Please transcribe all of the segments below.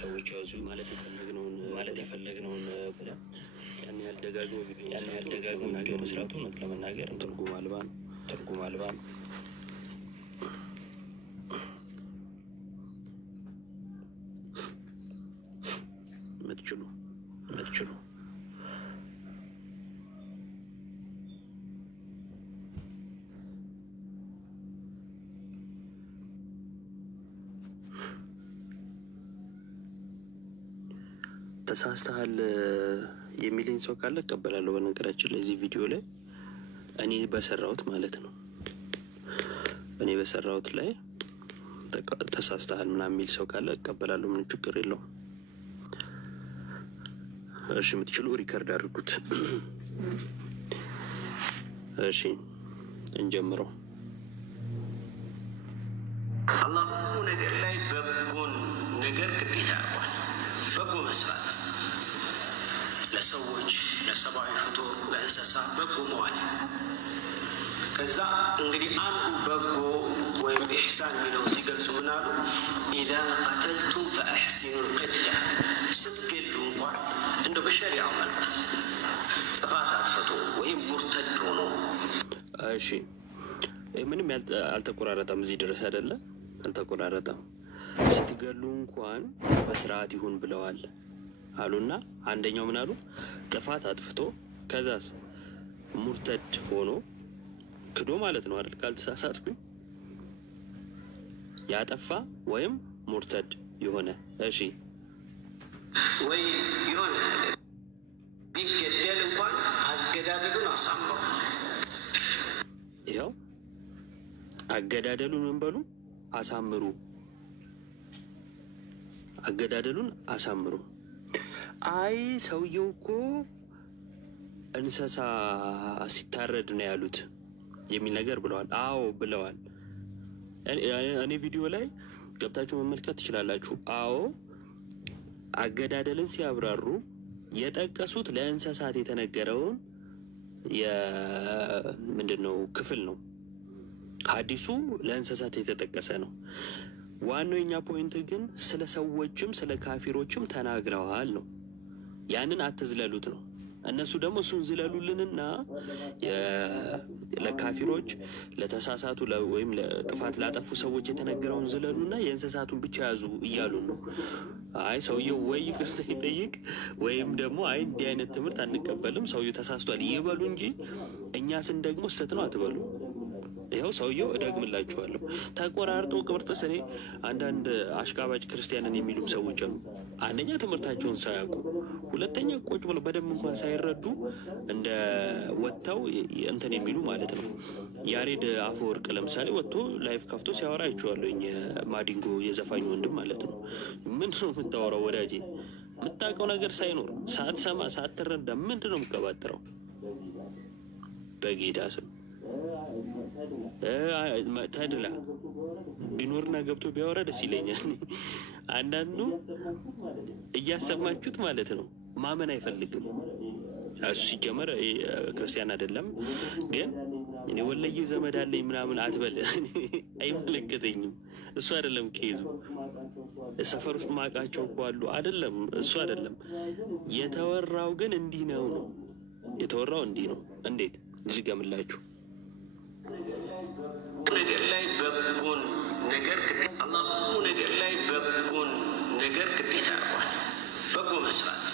ሰዎች ያዙ ማለት የፈለግነውን ብለን ያን ያልደጋግሞ ነገር መስራቱ ነው ለመናገር ትርጉም አልባ ነው። መትችሉ ተሳስተሃል የሚለኝ ሰው ካለ እቀበላለሁ። በነገራችን ላይ እዚህ ቪዲዮ ላይ እኔ በሰራሁት ማለት ነው እኔ በሰራሁት ላይ ተሳስተሃል ምናምን የሚል ሰው ካለ እቀበላለሁ። ምን ችግር የለውም። እሺ የምትችሉ ሪከርድ አድርጉት። እሺ እንጀምረው። አላህ ነገር ላይ በጎን ነገር ግዴታ አድርጓል። በጎ መስራት ለሰዎች ለሰብአዊ ፍጡር ለእንስሳ በጎ መዋል። ከዛ እንግዲህ አንዱ በጎ ወይም ኢሕሳን የሚለው ሲገልጹ ምን አሉ? ኢዛ ቀተልቱም ፈአሕሲኑ ልቅትላ፣ ስትገሉ እንኳን እንደው በሸሪዓው መልኩ ጥፋት አጥፍቶ ወይም ሙርተድ ሆኖ። እሺ ምንም አልተቆራረጠም፣ እዚህ ድረስ አይደለ? አልተቆራረጠም። ስትገሉ እንኳን በስርዓት ይሁን ብለዋል አሉና አንደኛው ምን አሉ? ጥፋት አጥፍቶ ከዛስ ሙርተድ ሆኖ ክዶ ማለት ነው አይደል? ካልተሳሳትኩኝ ያጠፋ ወይም ሙርተድ የሆነ እሺ ወይ የሆነ ቢገደል እንኳን አገዳደሉን አሳምረው። ይኸው አገዳደሉን እንበሉ አሳምሩ፣ አገዳደሉን አሳምሩ። አይ ሰውየው እኮ እንስሳ ሲታረድ ነው ያሉት የሚል ነገር ብለዋል። አዎ ብለዋል። እኔ ቪዲዮ ላይ ገብታችሁ መመልከት ትችላላችሁ። አዎ አገዳደልን ሲያብራሩ የጠቀሱት ለእንስሳት የተነገረውን ምንድነው ክፍል ነው። ሐዲሱ ለእንስሳት የተጠቀሰ ነው። ዋናው የኛ ፖይንት ግን ስለ ሰዎችም ስለ ካፊሮችም ተናግረዋል ነው። ያንን አትዝለሉት ነው። እነሱ ደግሞ እሱን ዝለሉልንና ለካፊሮች ለተሳሳቱ ወይም ለጥፋት ላጠፉ ሰዎች የተነገረውን ዝለሉና የእንስሳቱን ብቻ ያዙ እያሉ ነው። አይ ሰውየው ወይ ይቅርታ ይጠይቅ ወይም ደግሞ አይ እንዲህ አይነት ትምህርት አንቀበልም ሰውየው ተሳስቷል ይበሉ እንጂ እኛ ስን ደግሞ ስተት ነው አትበሉ። ይኸው ሰውየው እደግምላችኋለሁ ተቆራርጦ ቅብርጥስ። እኔ አንዳንድ አሽቃባጭ ክርስቲያንን የሚሉም ሰዎች አሉ። አንደኛ ትምህርታቸውን ሳያውቁ፣ ሁለተኛ ቁጭ ብለው በደንብ እንኳን ሳይረዱ እንደ ወጥተው እንትን የሚሉ ማለት ነው። ያሬድ አፈወርቅ ለምሳሌ ወጥቶ ላይፍ ከፍቶ ሲያወራ አይቼዋለሁኝ። ማዲንጎ የዘፋኝ ወንድም ማለት ነው። ምንድን ነው የምታወራው ወዳጄ? የምታውቀው ነገር ሳይኖር ሳትሰማ ሳትረዳ ምንድን ነው የምትቀባጥረው? በጌታ ስም ተድላ ቢኖርና ገብቶ ቢያወራ ደስ ይለኛል። አንዳንዱ እያሰማችሁት ማለት ነው ማመን አይፈልግም። እሱ ሲጀመር ክርስቲያን አይደለም። ግን እኔ ወለየ ዘመድ አለኝ ምናምን አትበል፣ አይመለከተኝም። እሱ አይደለም ከይዙ ሰፈር ውስጥ ማቃቸው እኮ አሉ አይደለም። እሱ አይደለም የተወራው። ግን እንዲህ ነው የተወራው እንዲህ ነው። እንዴት እዚህ ገምላችሁ ነገር ላይ በጎን ነገር አላህ ነገር ላይ በጎን ነገር ግዴታ አድርጓል። በጎ መስራት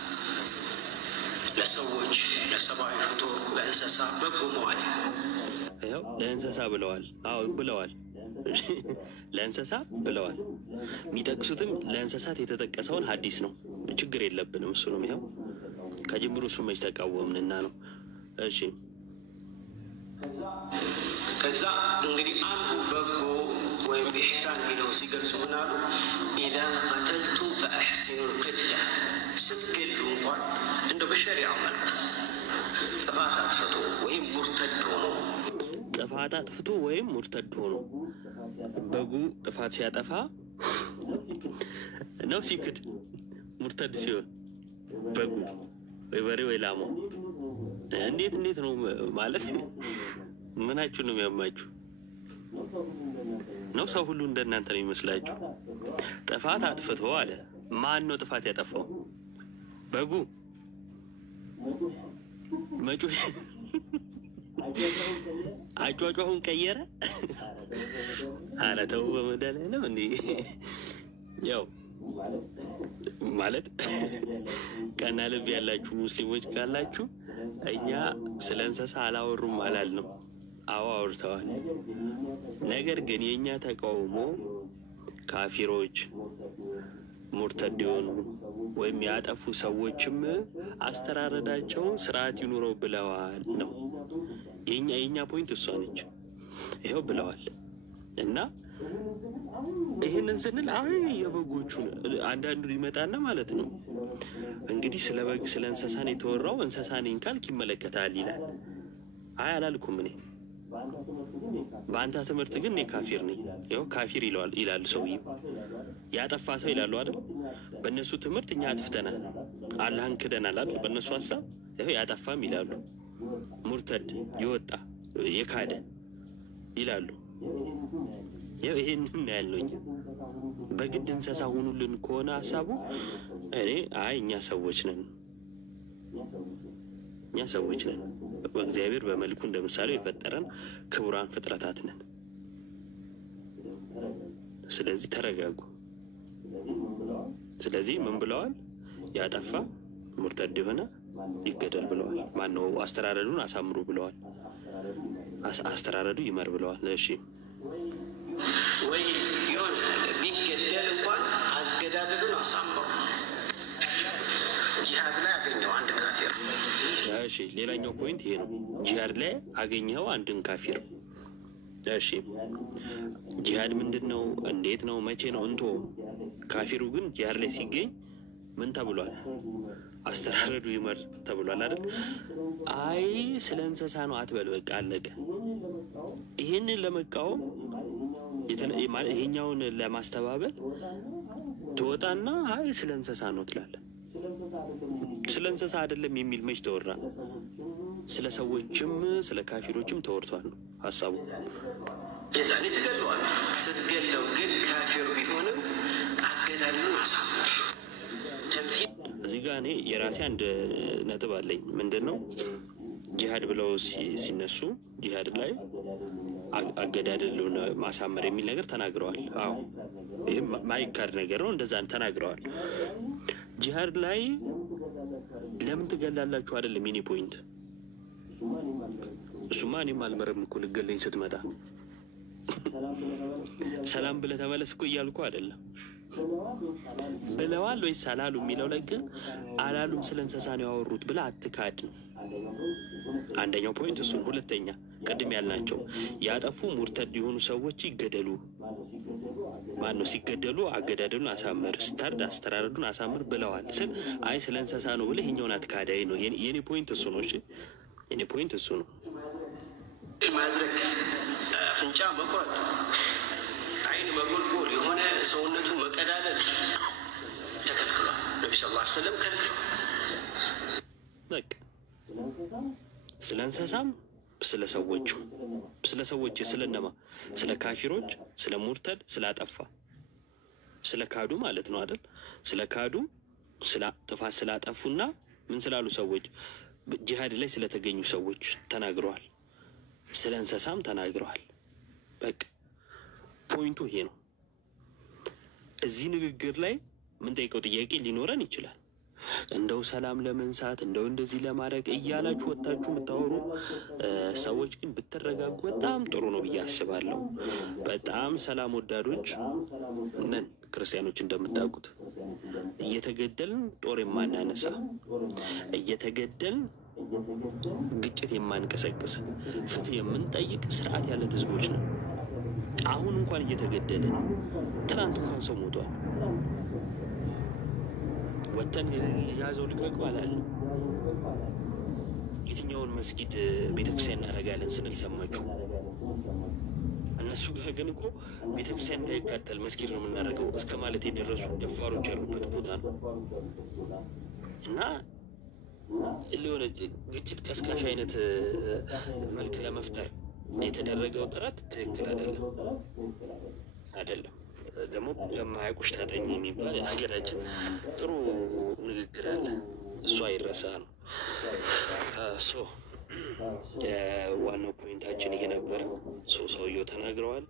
ለሰዎች ለሰብአዊ ፍጡር ለእንስሳ በጎ መዋል። ይኸው ለእንስሳ ብለዋል። አዎ ብለዋል። ለእንስሳ ብለዋል። የሚጠቅሱትም ለእንስሳት የተጠቀሰውን ሐዲስ ነው። ችግር የለብንም። እሱ ነው ይኸው ከጅምሩ እሱ መች ተቃወምንና ነው። እሺ ከዛ እንግዲህ አንዱ በጎ ወይም ኢሕሳን የሚለው ሲገልጹ ምን አሉ? ኢዛ ቀተልቱም ፈአሕሲኑ ልቅትላ፣ ስትገሉ እንኳን እንደው በሸሪዓው መልኩ ጥፋት አጥፍቶ ወይም ሙርተድ ሆኖ በጉ ጥፋት ሲያጠፋ ነው ሲክድ ሙርተድ ሲሆን በጉ ወይ በሬ ወይ ላሞ እንዴት ነው ማለት? ምናችሁ ነው የሚያማችሁ ነው? ሰው ሁሉ እንደናንተ ነው የሚመስላችሁ? ጥፋት አጥፍቶ አለ ማን ነው ጥፋት ያጠፋው? በጉ መጩ አጫጫሁን ቀየረ። ኧረ ተው በመድኃኒዓለም እንዴ! ያው ማለት ቀና ልብ ያላችሁ ሙስሊሞች ካላችሁ እኛ ስለ እንስሳ አላወሩም አላልንም። አዎ አውርተዋል። ነገር ግን የእኛ ተቃውሞ ካፊሮች ሙርተድ የሆኑ ወይም ያጠፉ ሰዎችም አስተራረዳቸው ስርዓት ይኑረው ብለዋል ነው የኛ ፖይንት። እሷ ነች ይኸው ብለዋል። እና ይህንን ስንል አይ የበጎቹን አንዳንዱ ይመጣና ማለት ነው እንግዲህ ስለ በግ ስለ እንስሳን የተወራው እንስሳ ነኝ ካልክ ይመለከታል ይላል። አይ አላልኩም እኔ በአንተ ትምህርት ግን እኔ ካፊር ነኝ። ያው ካፊር ይላሉ ሰውዬው ያጠፋ ሰው ይላሉ አይደል? በእነሱ ትምህርት እኛ አጥፍተናል፣ አላህን ክደናል አይደል? በእነሱ ሀሳብ ይኸው ያጠፋም ይላሉ፣ ሙርተድ የወጣ የካደ ይላሉ። ያው ይሄንን ያለው እኛ በግድ እንስሳ ሆኑልን ከሆነ ሀሳቡ እኔ አይ እኛ ሰዎች ነን፣ እኛ ሰዎች ነን። በእግዚአብሔር በመልኩ እንደምሳሌ የፈጠረን ክቡራን ፍጥረታት ነን። ስለዚህ ተረጋጉ። ስለዚህ ምን ብለዋል? ያጠፋ ሙርተድ የሆነ ይገደል ብለዋል። ማነው አስተራረዱን አሳምሩ ብለዋል። አስተራረዱ ይመር ብለዋል። እሺ ወይ የሆነ ቢገደል እንኳን አገዳደሉን አሳምሩ። ጂሃድ ላይ አገኘው አንድ ካፊር። እሺ ሌላኛው ፖይንት ይሄ ነው። ጂሃድ ላይ አገኘው አንድን ካፊር። እሺ ጂሃድ ምንድነው? እንዴት ነው? መቼ ነው? እንቶ ካፊሩ ግን ጂሃድ ላይ ሲገኝ ምን ተብሏል? አስተራረዱ ይመር ተብሏል አይደል? አይ ስለ እንስሳ ነው አትበል፣ በቃ አለቀ። ይሄንን ለመቃወም ይሄኛውን ለማስተባበል ትወጣና አይ ስለ እንስሳ ነው ትላለህ። ስለ እንስሳ አይደለም የሚል መች ተወራ? ስለ ሰዎችም ስለ ካፊሮችም ተወርቷል ነው ሀሳቡ። የዛኔ ትገለዋል። ስትገለው ግን ካፊር ቢሆንም አገዳሉን አሳምር። እዚህ ጋር እኔ የራሴ አንድ ነጥብ አለኝ። ምንድን ነው ጂሃድ ብለው ሲነሱ ጂሃድ ላይ አገዳደሉን ማሳመር የሚል ነገር ተናግረዋል። አዎ ይህም ማይካድ ነገር ነው። እንደዛ ተናግረዋል። ጂሃድ ላይ ለምን ትገላላችሁ አይደለም የኔ ፖይንት። እሱማ እኔም አልመረም እኮ ልገለኝ ስትመጣ ሰላም ብለህ ተመለስ እኮ እያልኩ አይደለም። ብለዋል ወይስ አላሉ የሚለው ላይ ግን አላሉም ስለ እንስሳ ነው ያወሩት ብለህ አትካድ ነው አንደኛው ፖይንት እሱ። ሁለተኛ ቅድም ያልናቸው ያጠፉ ሙርተድ የሆኑ ሰዎች ይገደሉ። ማነው ሲገደሉ አገዳደሉን አሳምር፣ ስታርድ አስተራረዱን አሳምር ብለዋል ስል አይ ስለ እንስሳ ነው ብለህ ይኸኛውን አትካዳይ ነው የኔ ፖይንት እሱ ነው። እሺ የኔ ፖይንት እሱ ነው። ማድረግ አፍንጫ መቁረጥ፣ አይን መጎልጎል፣ የሆነ ሰውነቱ መቀዳደል ተከልክሏል። ነቢ ሰለላሁ ዐለይሂ ወሰለም ከልክሏል። በቃ ስለ እንስሳም ስለ ሰዎቹ ስለ ሰዎች ስለነማ ስለ ካፊሮች ስለ ሙርተድ ስላጠፋ ስለ ካዱ ማለት ነው አይደል? ስለ ካዱ ስለ ጥፋት ስላጠፉና ምን ስላሉ ሰዎች ጂሃድ ላይ ስለተገኙ ሰዎች ተናግረዋል። ስለ እንስሳም ተናግረዋል። በቃ ፖይንቱ ይሄ ነው። እዚህ ንግግር ላይ ምን ጠይቀው ጥያቄ ሊኖረን ይችላል። እንደው ሰላም ለመንሳት እንደው እንደዚህ ለማድረግ እያላችሁ ወጣችሁ የምታወሩ ሰዎች ግን ብትረጋጉ በጣም ጥሩ ነው ብዬ አስባለሁ። በጣም ሰላም ወዳዶች ነን ክርስቲያኖች እንደምታውቁት። እየተገደልን ጦር የማናነሳ እየተገደልን ግጭት የማንቀሰቅስ ፍትህ የምንጠይቅ ስርዓት ያለን ህዝቦች ነን። አሁን እንኳን እየተገደልን ትናንት እንኳን ሰው ሞቷል። ወተን ያዘው ልቀቅ ባላል የትኛውን መስጊድ ቤተክርስቲያን እናደርጋለን ስንል ሰማችሁ? እነሱ ግን እኮ ቤተክርስቲያን እንዳይቃጠል መስጊድ ነው የምናደርገው እስከ ማለት የደረሱ ደፋሮች ያሉበት ቦታ ነው። እና ሊሆነ ግጭት ቀስቃሽ አይነት መልክ ለመፍጠር የተደረገው ጥረት ትክክል አይደለም። ደግሞ የማያውቁሽ ታጠኝ የሚባል የሀገራችን ጥሩ ንግግር አለ። እሱ አይረሳ ነው። የዋናው ፖይንታችን ይሄ ነበረ። ሰውየው ተናግረዋል።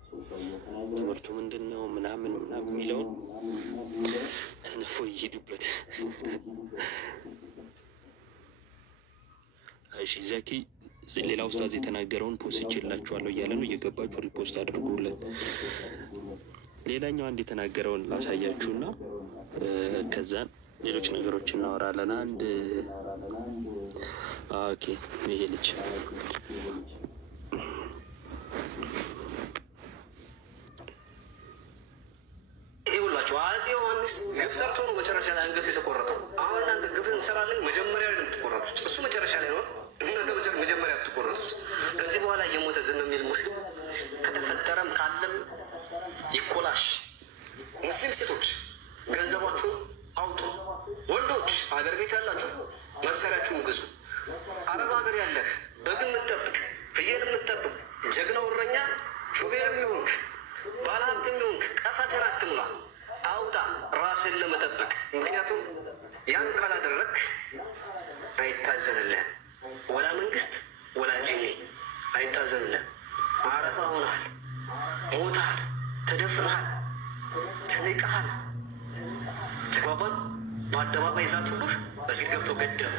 ትምህርቱ ምንድን ነው ምናምን የሚለውን ነፎ ይሄዱበት። እሺ ዘኪ ሌላ ኡስታዝ የተናገረውን ፖስት ይላችኋለሁ እያለ ነው። እየገባችሁ ሪፖስት አድርጉለት። ሌላኛው አንድ የተናገረውን ላሳያችሁና ከዛን ሌሎች ነገሮች እናወራለን። አንድ ኦኬ ይሄ ልጅ ይውላችሁ አፄ ዮሐንስ ግፍ ሰርቶ ነው መጨረሻ ላይ አንገቱ የተቆረጠው። አሁን እናንተ ግፍ እንሰራለን መጀመሪያ ላይ የምትቆረጡት እሱ መጨረሻ ላይ ነው። እናንተ መጀመሪያ የምትቆረጡት። ከዚህ በኋላ እየሞተ ዝም የሚል ሙስሊም ከተፈጠረም ካለም ይኮላሽ። ሙስሊም ሴቶች ገንዘባችሁን አውጡ። ወንዶች ሀገር ቤት ያላችሁ መሳሪያችሁን ግዙ። አረብ ሀገር ያለህ በግ የምትጠብቅ ፍየል የምትጠብቅ ጀግናው እረኛ ሾፌር የሚሆንክ ባለሀብት የሚሆንክ ቀፈትን አትሙላ። አውጣ ራስን ለመጠበቅ። ምክንያቱም ያን ካላደረግ አይታዘንልህም። ወላ መንግስት ወላ ጂኒ አይታዘንልህም። አረፋ ሆነሃል፣ ሞተሃል፣ ተደፍረሃል፣ ተንቀሃል። ተግባባን። በአደባባይ ዛቱብህ፣ በዚህ ገብተው ገደሉ።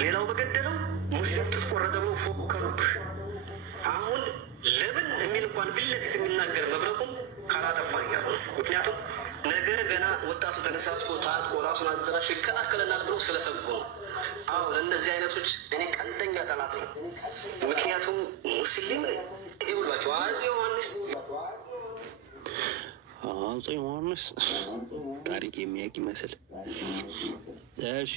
ሌላው በገደለው ሙስሊም ትቆረጠ ብለው ፎከሩብህ። አሁን ለምን የሚል እንኳን ፊት ለፊት የሚናገር መብረቁም ካላጠፋን እያሉ ነው። ምክንያቱም ነገ ገና ወጣቱ ተነሳስቶ ታጥቆ ራሱን አደራሽ ይከላከለናል ብሎ ስለሰጉ ነው። አዎ ለእነዚህ አይነቶች እኔ ቀንደኛ ጠላት ነው። ምክንያቱም ሙስሊም ይውላቸው አፄ ዮሐንስ ታሪክ የሚያውቅ ይመስል። እሺ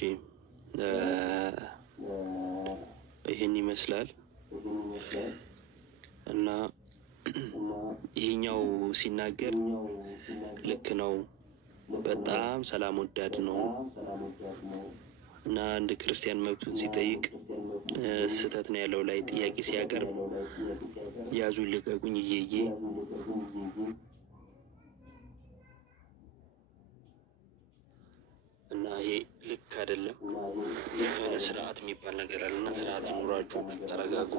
ይህን ይመስላል እና ይሄኛው ሲናገር ልክ ነው። በጣም ሰላም ወዳድ ነው እና አንድ ክርስቲያን መብቱን ሲጠይቅ ስህተት ነው ያለው ላይ ጥያቄ ሲያቀርብ ያዙ ልቀቁኝ እየዬ እና ይሄ ልክ አይደለም። ስርዓት የሚባል ነገር አለና ስርዓት ይኑራችሁ፣ ተረጋጉ።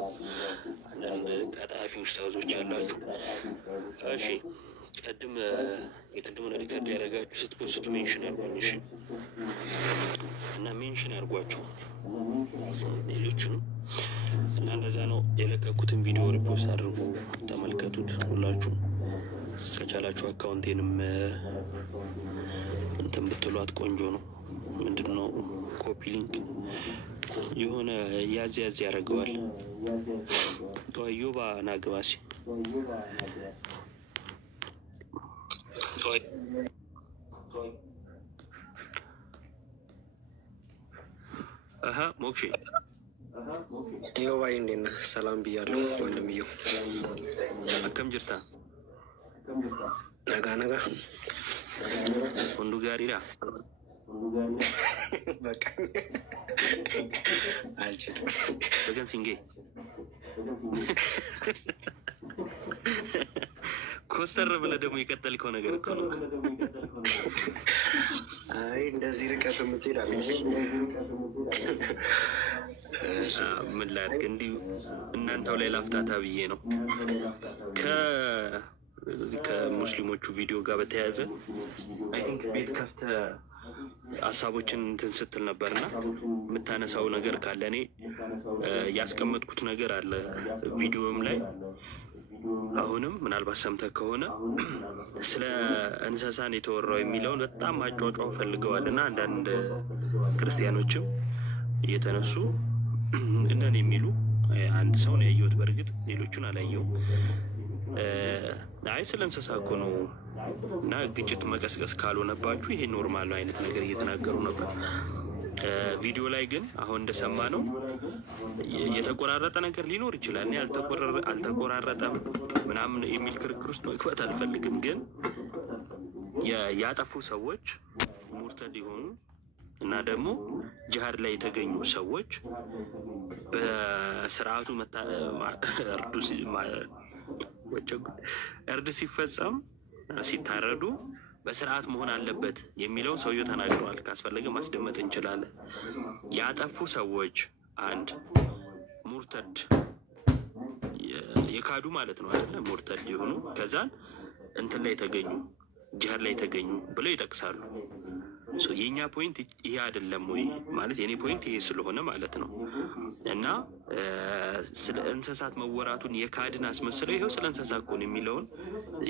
አንዳንድ ቀጣፊ ኡስታዞች ያላችሁ እሺ፣ የቅድሙን ሪከርድ ያደረጋችሁ ስትፖስቱ ሜንሽን አድርጓል። እሺ፣ እና ሜንሽን አድርጓቸው ሌሎችንም እና እንደዛ ነው። የለቀኩትን ቪዲዮ ሪፖስት አድርጉ፣ ተመልከቱት። ሁላችሁ ከቻላችሁ አካውንቴንም እንትን ብትሏት ቆንጆ ነው። ምንድነው ኮፒ ሊንክ የሆነ ያዝ ያደርገዋል። ዮባ ናግባሲ ሞክሼ ዮባይ እንዴት ነህ? ሰላም ብያለሁ ወንድምየው። አከም ጅርታ ነጋ ወንዱ ጋሪዳ በቃ አልችልም። በገን ሲንጌ ኮስተር ብለህ ደግሞ የቀጠልከው ነገር እኮ ነው። አይ እንደዚህ ርቀት የምትሄድ አልመስልም። ምን ላድርግ እንዲሁ እናንተው ላይ ላፍታታ ብዬ ነው። ከሙስሊሞቹ ቪዲዮ ጋር በተያያዘ አይ ቲንክ ቤት ከፍተህ ሀሳቦችን እንትን ስትል ነበርና የምታነሳው ነገር ካለ እኔ ያስቀመጥኩት ነገር አለ ቪዲዮም ላይ። አሁንም ምናልባት ሰምተህ ከሆነ ስለ እንስሳን የተወራው የሚለውን በጣም ማጫጫው ፈልገዋልና አንዳንድ ክርስቲያኖችም እየተነሱ እንደኔ የሚሉ አንድ ሰው ነው ያየሁት። በእርግጥ ሌሎቹን አላየሁም። አይ ስለ እንስሳ እኮ ነው እና ግጭት መቀስቀስ ካልሆነባችሁ ይሄ ኖርማል አይነት ነገር እየተናገሩ ነበር። ቪዲዮ ላይ ግን አሁን እንደሰማ ነው የተቆራረጠ ነገር ሊኖር ይችላል። እኔ አልተቆራረጠም ምናምን የሚል ክርክር ውስጥ መግባት አልፈልግም። ግን ያጠፉ ሰዎች ሙርተድ ሊሆኑ እና ደግሞ ጂሃድ ላይ የተገኙ ሰዎች በስርዓቱ እርድ ሲፈጸም ሲታረዱ በስርዓት መሆን አለበት የሚለውን ሰውየው ተናግረዋል። ካስፈለገ ማስደመጥ እንችላለን። ያጠፉ ሰዎች አንድ ሙርተድ የካዱ ማለት ነው አይደል? ሙርተድ የሆኑ ከዛን እንትን ላይ ተገኙ ጂሃድ ላይ ተገኙ ብለው ይጠቅሳሉ። የኛ ፖይንት ይሄ አይደለም ወይ ማለት የኔ ፖይንት ይሄ ስለሆነ ማለት ነው። እና ስለ እንስሳት መወራቱን የካድን አስመስለው ይሄው ስለ እንስሳት እኮ ነው የሚለውን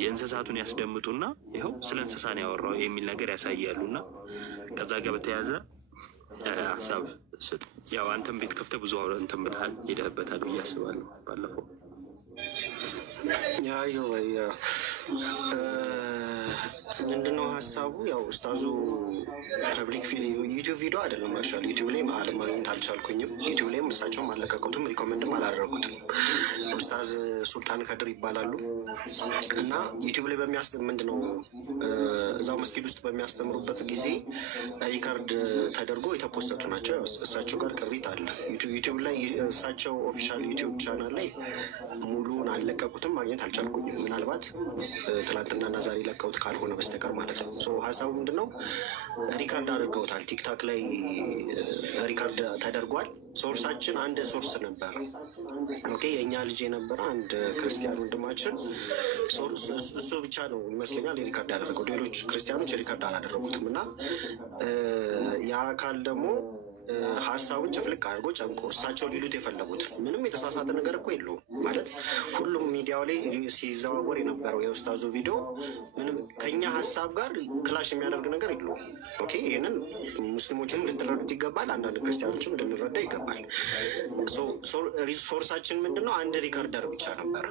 የእንስሳቱን ያስደምጡና ይሄው ስለ እንስሳ ነው ያወራው የሚል ነገር ያሳያሉና ከዛ ጋር በተያያዘ ሀሳብ ስጥ። ያው አንተም ቤት ከፍተህ ብዙ አውራ እንትን ብለሃል ሄደህበታል ብዬ አስባለሁ ባለፈው። ምንድነው ሀሳቡ? ያው ኡስታዙ ፐብሊክ ዩቲዩብ ቪዲዮ አይደለም ማሻል ዩቲዩብ ላይ ማግኘት አልቻልኩኝም። ዩቲዩብ ላይም እሳቸውም አልለቀቁትም፣ ሪኮመንድም አላደረጉትም። ኡስታዝ ሱልጣን ከድር ይባላሉ እና ዩቲዩብ ላይ ምንድነው እዛው መስጊድ ውስጥ በሚያስተምሩበት ጊዜ ሪካርድ ተደርጎ የተፖሰቱ ናቸው። እሳቸው ጋር ቅሪት አለ ዩቲዩብ ላይ። እሳቸው ኦፊሻል ዩቲዩብ ቻናል ላይ ሙሉን አልለቀቁትም፣ ማግኘት አልቻልኩኝም። ምናልባት ትላንትናና ዛሬ ለቀውት ካልሆነ በስተቀር ማለት ነው። ሀሳቡ ምንድነው? ሪካርድ አድርገውታል። ቲክታክ ላይ ሪካርድ ተደርጓል። ሶርሳችን አንድ ሶርስ ነበር። ኦኬ የእኛ ልጅ የነበረ አንድ ክርስቲያን ወንድማችን እሱ ብቻ ነው ይመስለኛል ሪካርድ ያደረገው። ሌሎች ክርስቲያኖች ሪካርድ አላደረጉትም። እና ያ አካል ደግሞ ሀሳቡን ጭፍልቅ አድርጎ ጨምቆ እሳቸው ሊሉት የፈለጉት ምንም የተሳሳተ ነገር እኮ የለውም ማለት ሁሉም ሚዲያው ላይ ሲዘዋወር የነበረው የኡስታዙ ቪዲዮ ምንም ከኛ ሀሳብ ጋር ክላሽ የሚያደርግ ነገር የለውም። ኦኬ ይህንን ሙስሊሞችም ልትረዱት ይገባል፣ አንዳንድ ክርስቲያኖችም ልንረዳ ይገባል። ሶርሳችን ምንድነው? አንድ ሪካርደር ብቻ ነበር።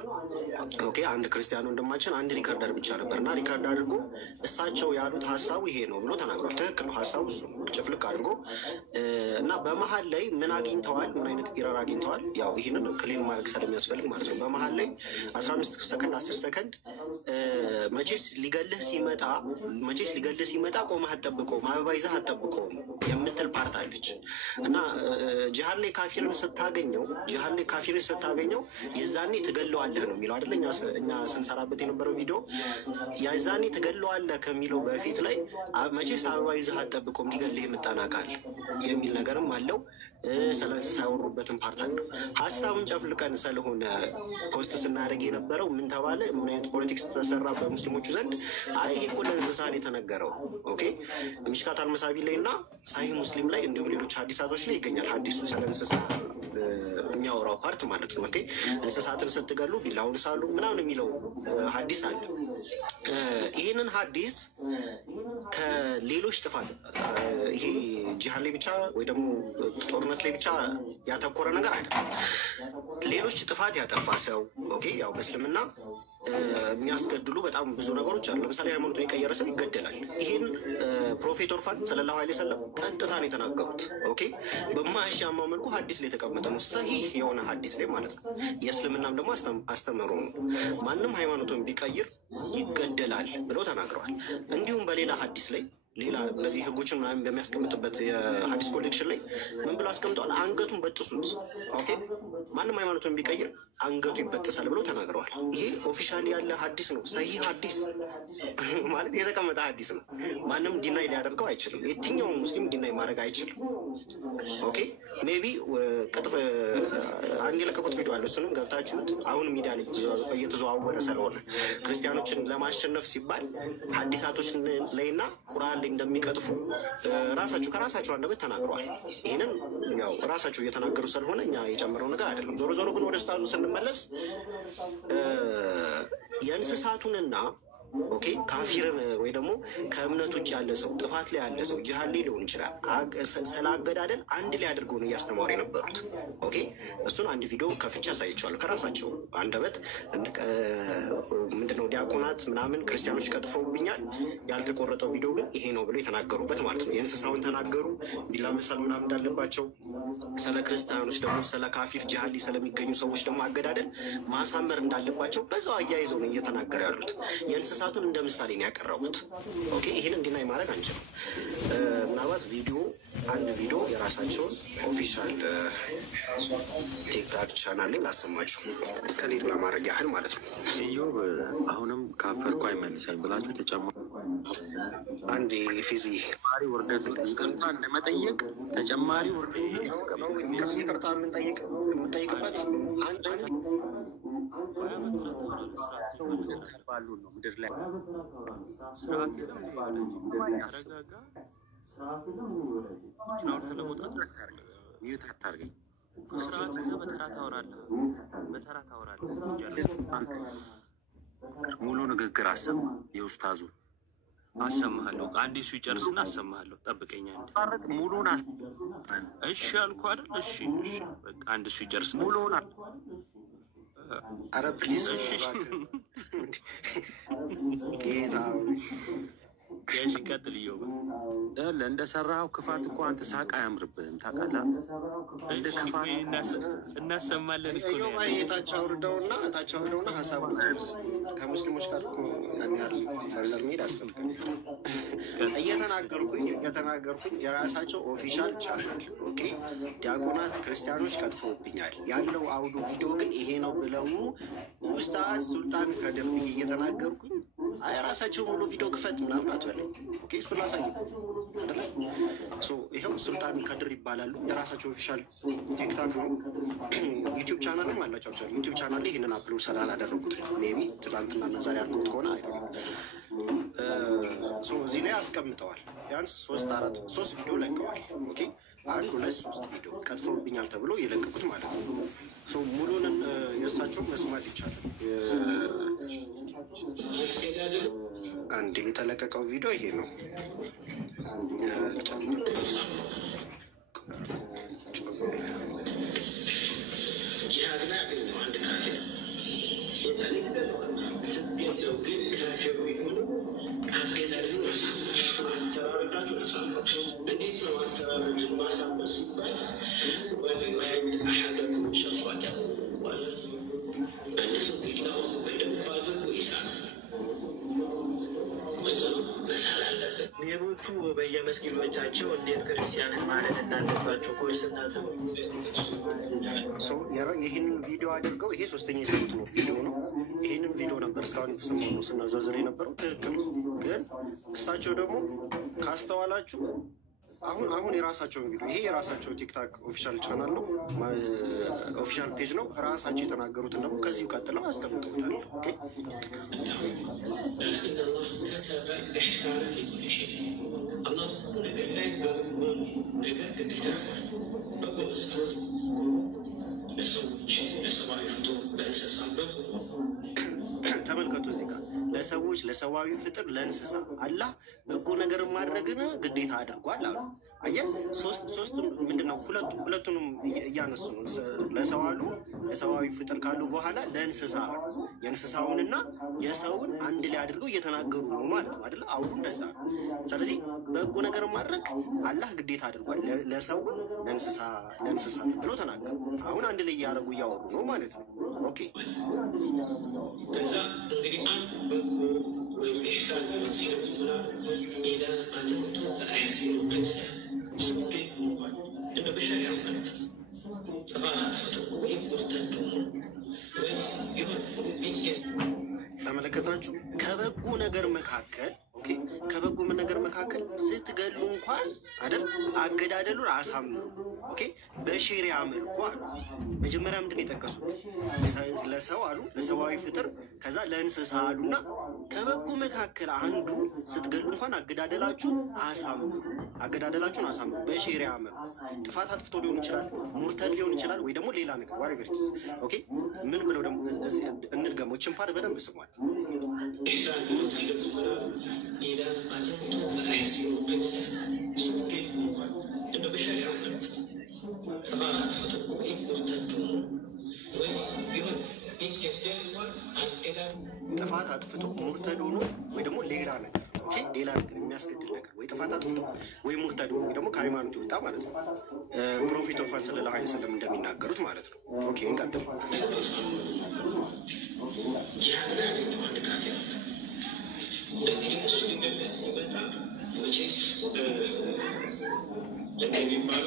ኦኬ አንድ ክርስቲያን ወንድማችን አንድ ሪካርደር ብቻ ነበር እና ሪካርድ አድርጎ እሳቸው ያሉት ሀሳቡ ይሄ ነው ብሎ ተናግሯል። ትክክል ነው ሀሳቡ እሱ ጭፍልቅ አድርጎ እና በመሀል ላይ ምን አግኝተዋል? ምን አይነት ኢረር አግኝተዋል? ያው ይህንን ክሊን ማድረግ ስለሚያስፈልግ ማለት ነው። በመሀል ላይ 15 ሰከንድ 10 ሰከንድ መቼስ ሊገልህ ሲመጣ ቆመህ አትጠብቀውም፣ አበባ ይዘህ አትጠብቀውም የምትል ፓርት አለች እና ጂሃድ ላይ ካፊርን ስታገኘው የዛኔ ትገለዋለህ ነው የሚለው አይደለ? እኛ ስንሰራበት የነበረው ቪዲዮ የዛኔ ትገለዋለህ ከሚለው በፊት ላይ መቼስ አበባ ይዘህ አትጠብቀውም ሊገልህ የመጣን አካል የሚል ነገርም አለው። ስለ እንስሳ ያወሩበትን ፓርት አለው። ሀሳቡን ጨፍልቀን ስለሆነ ፖስት ስናደርግ የነበረው ምን ተባለ? ምን አይነት ፖለቲክስ ተሰራ በሙስሊሞቹ ዘንድ? አይ ይሄ እኮ ለእንስሳ ነው የተነገረው። ኦኬ ሚሽካት አልመሳቢ ላይ እና ሳሂህ ሙስሊም ላይ እንዲሁም ሌሎች ሀዲሳቶች ላይ ይገኛል ሀዲሱ ስለ እንስሳ የሚያወራው ፓርት ማለት ነው። ኦኬ እንስሳትን ስትገሉ ቢላውን ሳሉ ምናምን የሚለው ሀዲስ አለ። ይህንን ሀዲስ ከሌሎች ጥፋት ይሄ ጂሃድ ላይ ብቻ ወይ ደግሞ ጦርነት ላይ ብቻ ያተኮረ ነገር አይደለም። ሌሎች ጥፋት ያጠፋ ሰው ኦኬ ያው በእስልምና የሚያስገድሉ በጣም ብዙ ነገሮች አሉ። ለምሳሌ ሃይማኖቱን የቀየረ ሰው ይገደላል። ይህን ፕሮፌት ኦርፋን ሰለላሁ ዐለይሂ ወሰለም ቀጥታ ነው የተናገሩት። ኦኬ በማያሻማው መልኩ ሀዲስ ላይ የተቀመጠ ነው፣ ሰሂህ የሆነ ሀዲስ ላይ ማለት ነው። የእስልምናም ደግሞ አስተምህሮ ነው። ማንም ሃይማኖቱን ቢቀይር ይገደላል ብለው ተናግረዋል። እንዲሁም በሌላ ሀዲስ ላይ ሌላ በዚህ ህጎችን ምናምን በሚያስቀምጥበት የሀዲስ ኮሌክሽን ላይ ምን ብሎ አስቀምጠዋል? አንገቱን በጥሱት። ኦኬ ማንም ሃይማኖቱን ቢቀይር አንገቱ ይበጥሳል ብለው ተናግረዋል። ይሄ ኦፊሻሊ ያለ ሀዲስ ነው፣ ሰሂህ ሀዲስ ማለት የተቀመጠ ሀዲስ ነው። ማንም ዲናይ ሊያደርገው አይችልም። የትኛውም ሙስሊም ዲናይ ማድረግ አይችልም። ኦኬ ሜቢ ቅጥፍ አንድ የለቀቁት ቪዲዮ አለ፣ እሱንም ገብታችሁት አሁን ሚዲያ ላይ እየተዘዋወረ ስለሆነ ክርስቲያኖችን ለማሸነፍ ሲባል ሀዲሳቶች ላይና ቁርአን ላይ እንደሚቀጥፉ ከራሳቸው አንደበት ተናግረዋል። ይህንን ያው ራሳቸው እየተናገሩ ስለሆነ እኛ የጨመረው ነገር አይደለም። ዞሮ ዞሮ ግን ወደ ኡስታዙ ስንመለስ የእንስሳቱንና ኦኬ ካፊርን ወይ ደግሞ ከእምነት ውጭ ያለ ሰው ጥፋት ላይ ያለ ሰው ጂሃድ ላይ ሊሆን ይችላል ስላገዳደል አንድ ላይ አድርገው ነው እያስተማሩ የነበሩት። ኦኬ እሱን አንድ ቪዲዮ ከፍቼ አሳይቼዋለሁ ከራሳቸው አንደበት። ምንድነው ዲያቆናት ምናምን ክርስቲያኖች ቀጥፈውብኛል፣ ያልተቆረጠው ቪዲዮ ግን ይሄ ነው ብሎ የተናገሩበት ማለት ነው። የእንስሳውን ተናገሩ፣ ቢላ መሳል ምናምን እንዳለባቸው፣ ስለ ክርስቲያኖች ደግሞ ስለ ካፊር ጂሃድ ላይ ስለሚገኙ ሰዎች ደግሞ አገዳደል ማሳመር እንዳለባቸው በዛው አያይዘው ነው እየተናገሩ ያሉት። የእንስሳቱን እንደ ምሳሌ ነው ያቀረቡት። ኦኬ ይህን እንዲናይ ማድረግ አንችልም። ምናልባት ቪዲዮ አንድ ቪዲዮ የራሳቸውን ኦፊሻል ቲክታክ ቻናል ላይ ላሰማችሁ ከሌላ ለማድረግ ያህል ማለት ነው። ኢዮብ አሁንም ካፈርኩ አይመልሰኝ ብላችሁ ተጨማሪ አንድ ፊዚ ተጨማሪ ውርደት ይቅርታ እንደመጠየቅ ተጨማሪ ውርደት ይቅርታ የምንጠይቅበት አንድ ባሉ ነው ምድር ላይ ስርዓት ሚዩት አታርገኝ። ስርዓት ይዘህ በተራ ታወራለህ። ሙሉ ንግግር አሰማ። የኡስታዙ አሰማሃለሁ። አንዴ እሱ ይጨርስና አሰማሃለሁ። ጠብቀኝ አንዴ። ሙሉን እሺ አልኩ አይደል? እሺ በቃ አንድ እሱ ይጨርስና ሙሉን ኧረ ፕሊዝ ጌታ እሺ ቀጥል። ኢዮብ እንደሰራኸው ክፋት እኮ አንተ ሳቅ አያምርብህም ታውቃለህ። እንደ ክፋት እናሰማለን እኮ ነው። ታች አውርደውና ሀሳቡን ጨርስ። ከሙስሊሞች ጋር እኮ ያን ያህል ፈርዘር መሄድ አስፈልግም። እየተናገርኩኝ የራሳቸው ኦፊሻል ቻናል ኦኬ። ዲያቆናት ክርስቲያኖች ቀጥፎብኛል ያለው አውዱ ቪዲዮ ግን ይሄ ነው ብለው ኡስታዝ ሱልጣን ከድር እየተናገርኩኝ የራሳቸው ሙሉ ቪዲዮ ክፈት ምናምን አትበለኝ። ኦኬ እሱን ላሳየው አይደለ? ይኸው ሱልጣን ከድር ይባላሉ። የራሳቸው ኦፊሻል ቲክታክ ነው። ዩቲዩብ ቻናልም አላቸው። ዩቲዩብ ቻናል ላይ ይህንን አፕሎድ ስላላደረጉት ሜቢ ትላንትና ዛሬ አድርገውት ከሆነ አይደለም። እዚህ ላይ አስቀምጠዋል። ቢያንስ ሶስት ቪዲዮ ለቀዋል። ኦኬ 1 2 3 ቪዲዮ ቀጥፎብኛል ተብሎ የለቀቁት ማለት ነው። ሙሉንን የእሳቸውን መስማት ይቻላል። አንድ የተለቀቀው ቪዲዮ ይሄ ነው። ሌሎቹ በየመስጊዶቻቸው እንዴት ክርስቲያንን ማለት እንዳለባቸው ኮርስናትም ይህንን ቪዲዮ አድርገው ይሄ ሶስተኛ የሰሩት ነው ቪዲዮ ነው። ይህንን ቪዲዮ ነበር እስካሁን የተሰማው ነው ስናዘዝር የነበረው ትክክል። ግን እሳቸው ደግሞ ካስተዋላችሁ አሁን የራሳቸውን ቪዲዮ ይሄ የራሳቸው ቲክታክ ኦፊሻል ቻናል ነው፣ ኦፊሻል ፔጅ ነው። ራሳቸው የተናገሩትን ደግሞ ከዚሁ ቀጥለው አስቀምጠውታል። ተመልከቱ እዚህ ጋር ለሰዎች ለሰዋዊ ፍጥር ለእንስሳ አላህ በጎ ነገር ማድረግን ግዴታ አድርጓል አሉ። አየህ ሶስት ምንድነው? ሁለቱንም እያነሱ ነው። ለሰው አሉ ለሰዋዊ ፍጥር ካሉ በኋላ ለእንስሳ የእንስሳውንና የሰውን አንድ ላይ አድርገው እየተናገሩ ነው ማለት ነው አይደለ? አሁን እንደዛ ነው። ስለዚህ በጎ ነገር ማድረግ አላህ ግዴታ አድርጓል። ለሰው ለእንስሳ ብሎ ተናገሩ። አሁን አንድ ላይ እያደረጉ እያወሩ ነው ማለት ነው። ኦኬ ከዛ እንግዲህ አንድ በጎ ወይም ኢሕሳን ሲገልጹ ኢላ አተምቱ ፈአሕሲኑ ቅትላ ስብኬት እንደ በሸሪያ ማለት ጥፋት አጥፍቶ ወይም ሙርተድ ወይም ይሆን ተመለከታችሁ? ከበጎ ነገር መካከል ከበጎ ነገር መካከል ስትገሉ እንኳን አይደል አገዳደሉን አሳምሩ። ኦኬ በሸሪዓ መልኩ አሉ። መጀመሪያ ምንድን የጠቀሱት ለሰው አሉ ለሰዋዊ ፍጥር፣ ከዛ ለእንስሳ አሉና ከበጎ መካከል አንዱ ስትገሉ እንኳን አገዳደላችሁን አሳምሩ በሸሪዓ መልኩ። ጥፋት አጥፍቶ ሊሆን ይችላል፣ ሙርተድ ሊሆን ይችላል፣ ወይ ደግሞ ሌላ ነገር ዋሪቨርስ። ኦኬ ምን ብለው ደግሞ እንድገመው ችንፓር በደንብ ስሟት። ኢሕሳን ሲገልጹ ኢላ አተምቱ ፈአሕሲኑ ቅትላ ስብኬት እንደ በሸሪዓ ማለት ጥፋት አጥፍቶ ወይም ሙርተድ ወይም ይሆን ጥፋት አጥፍቶ ሙርተድ ሆኖ ወይ ደግሞ ሌላ ነገር ሌላ ነገር የሚያስገድል ነገር ወይ ጥፋት አጥፍቶ ወይ ሙርተድ ሆኖ ወይ ደግሞ ከሃይማኖት የወጣ ማለት ነው። ፕሮፌት ኦፍ ሰለላሁ ዐለይሂ ወሰለም እንደሚናገሩት ማለት ነው። ኦኬ እንቀጥል። እንግዲህ እሱ ሊገለጽ ሲመጣ መቼስ እንደሚባል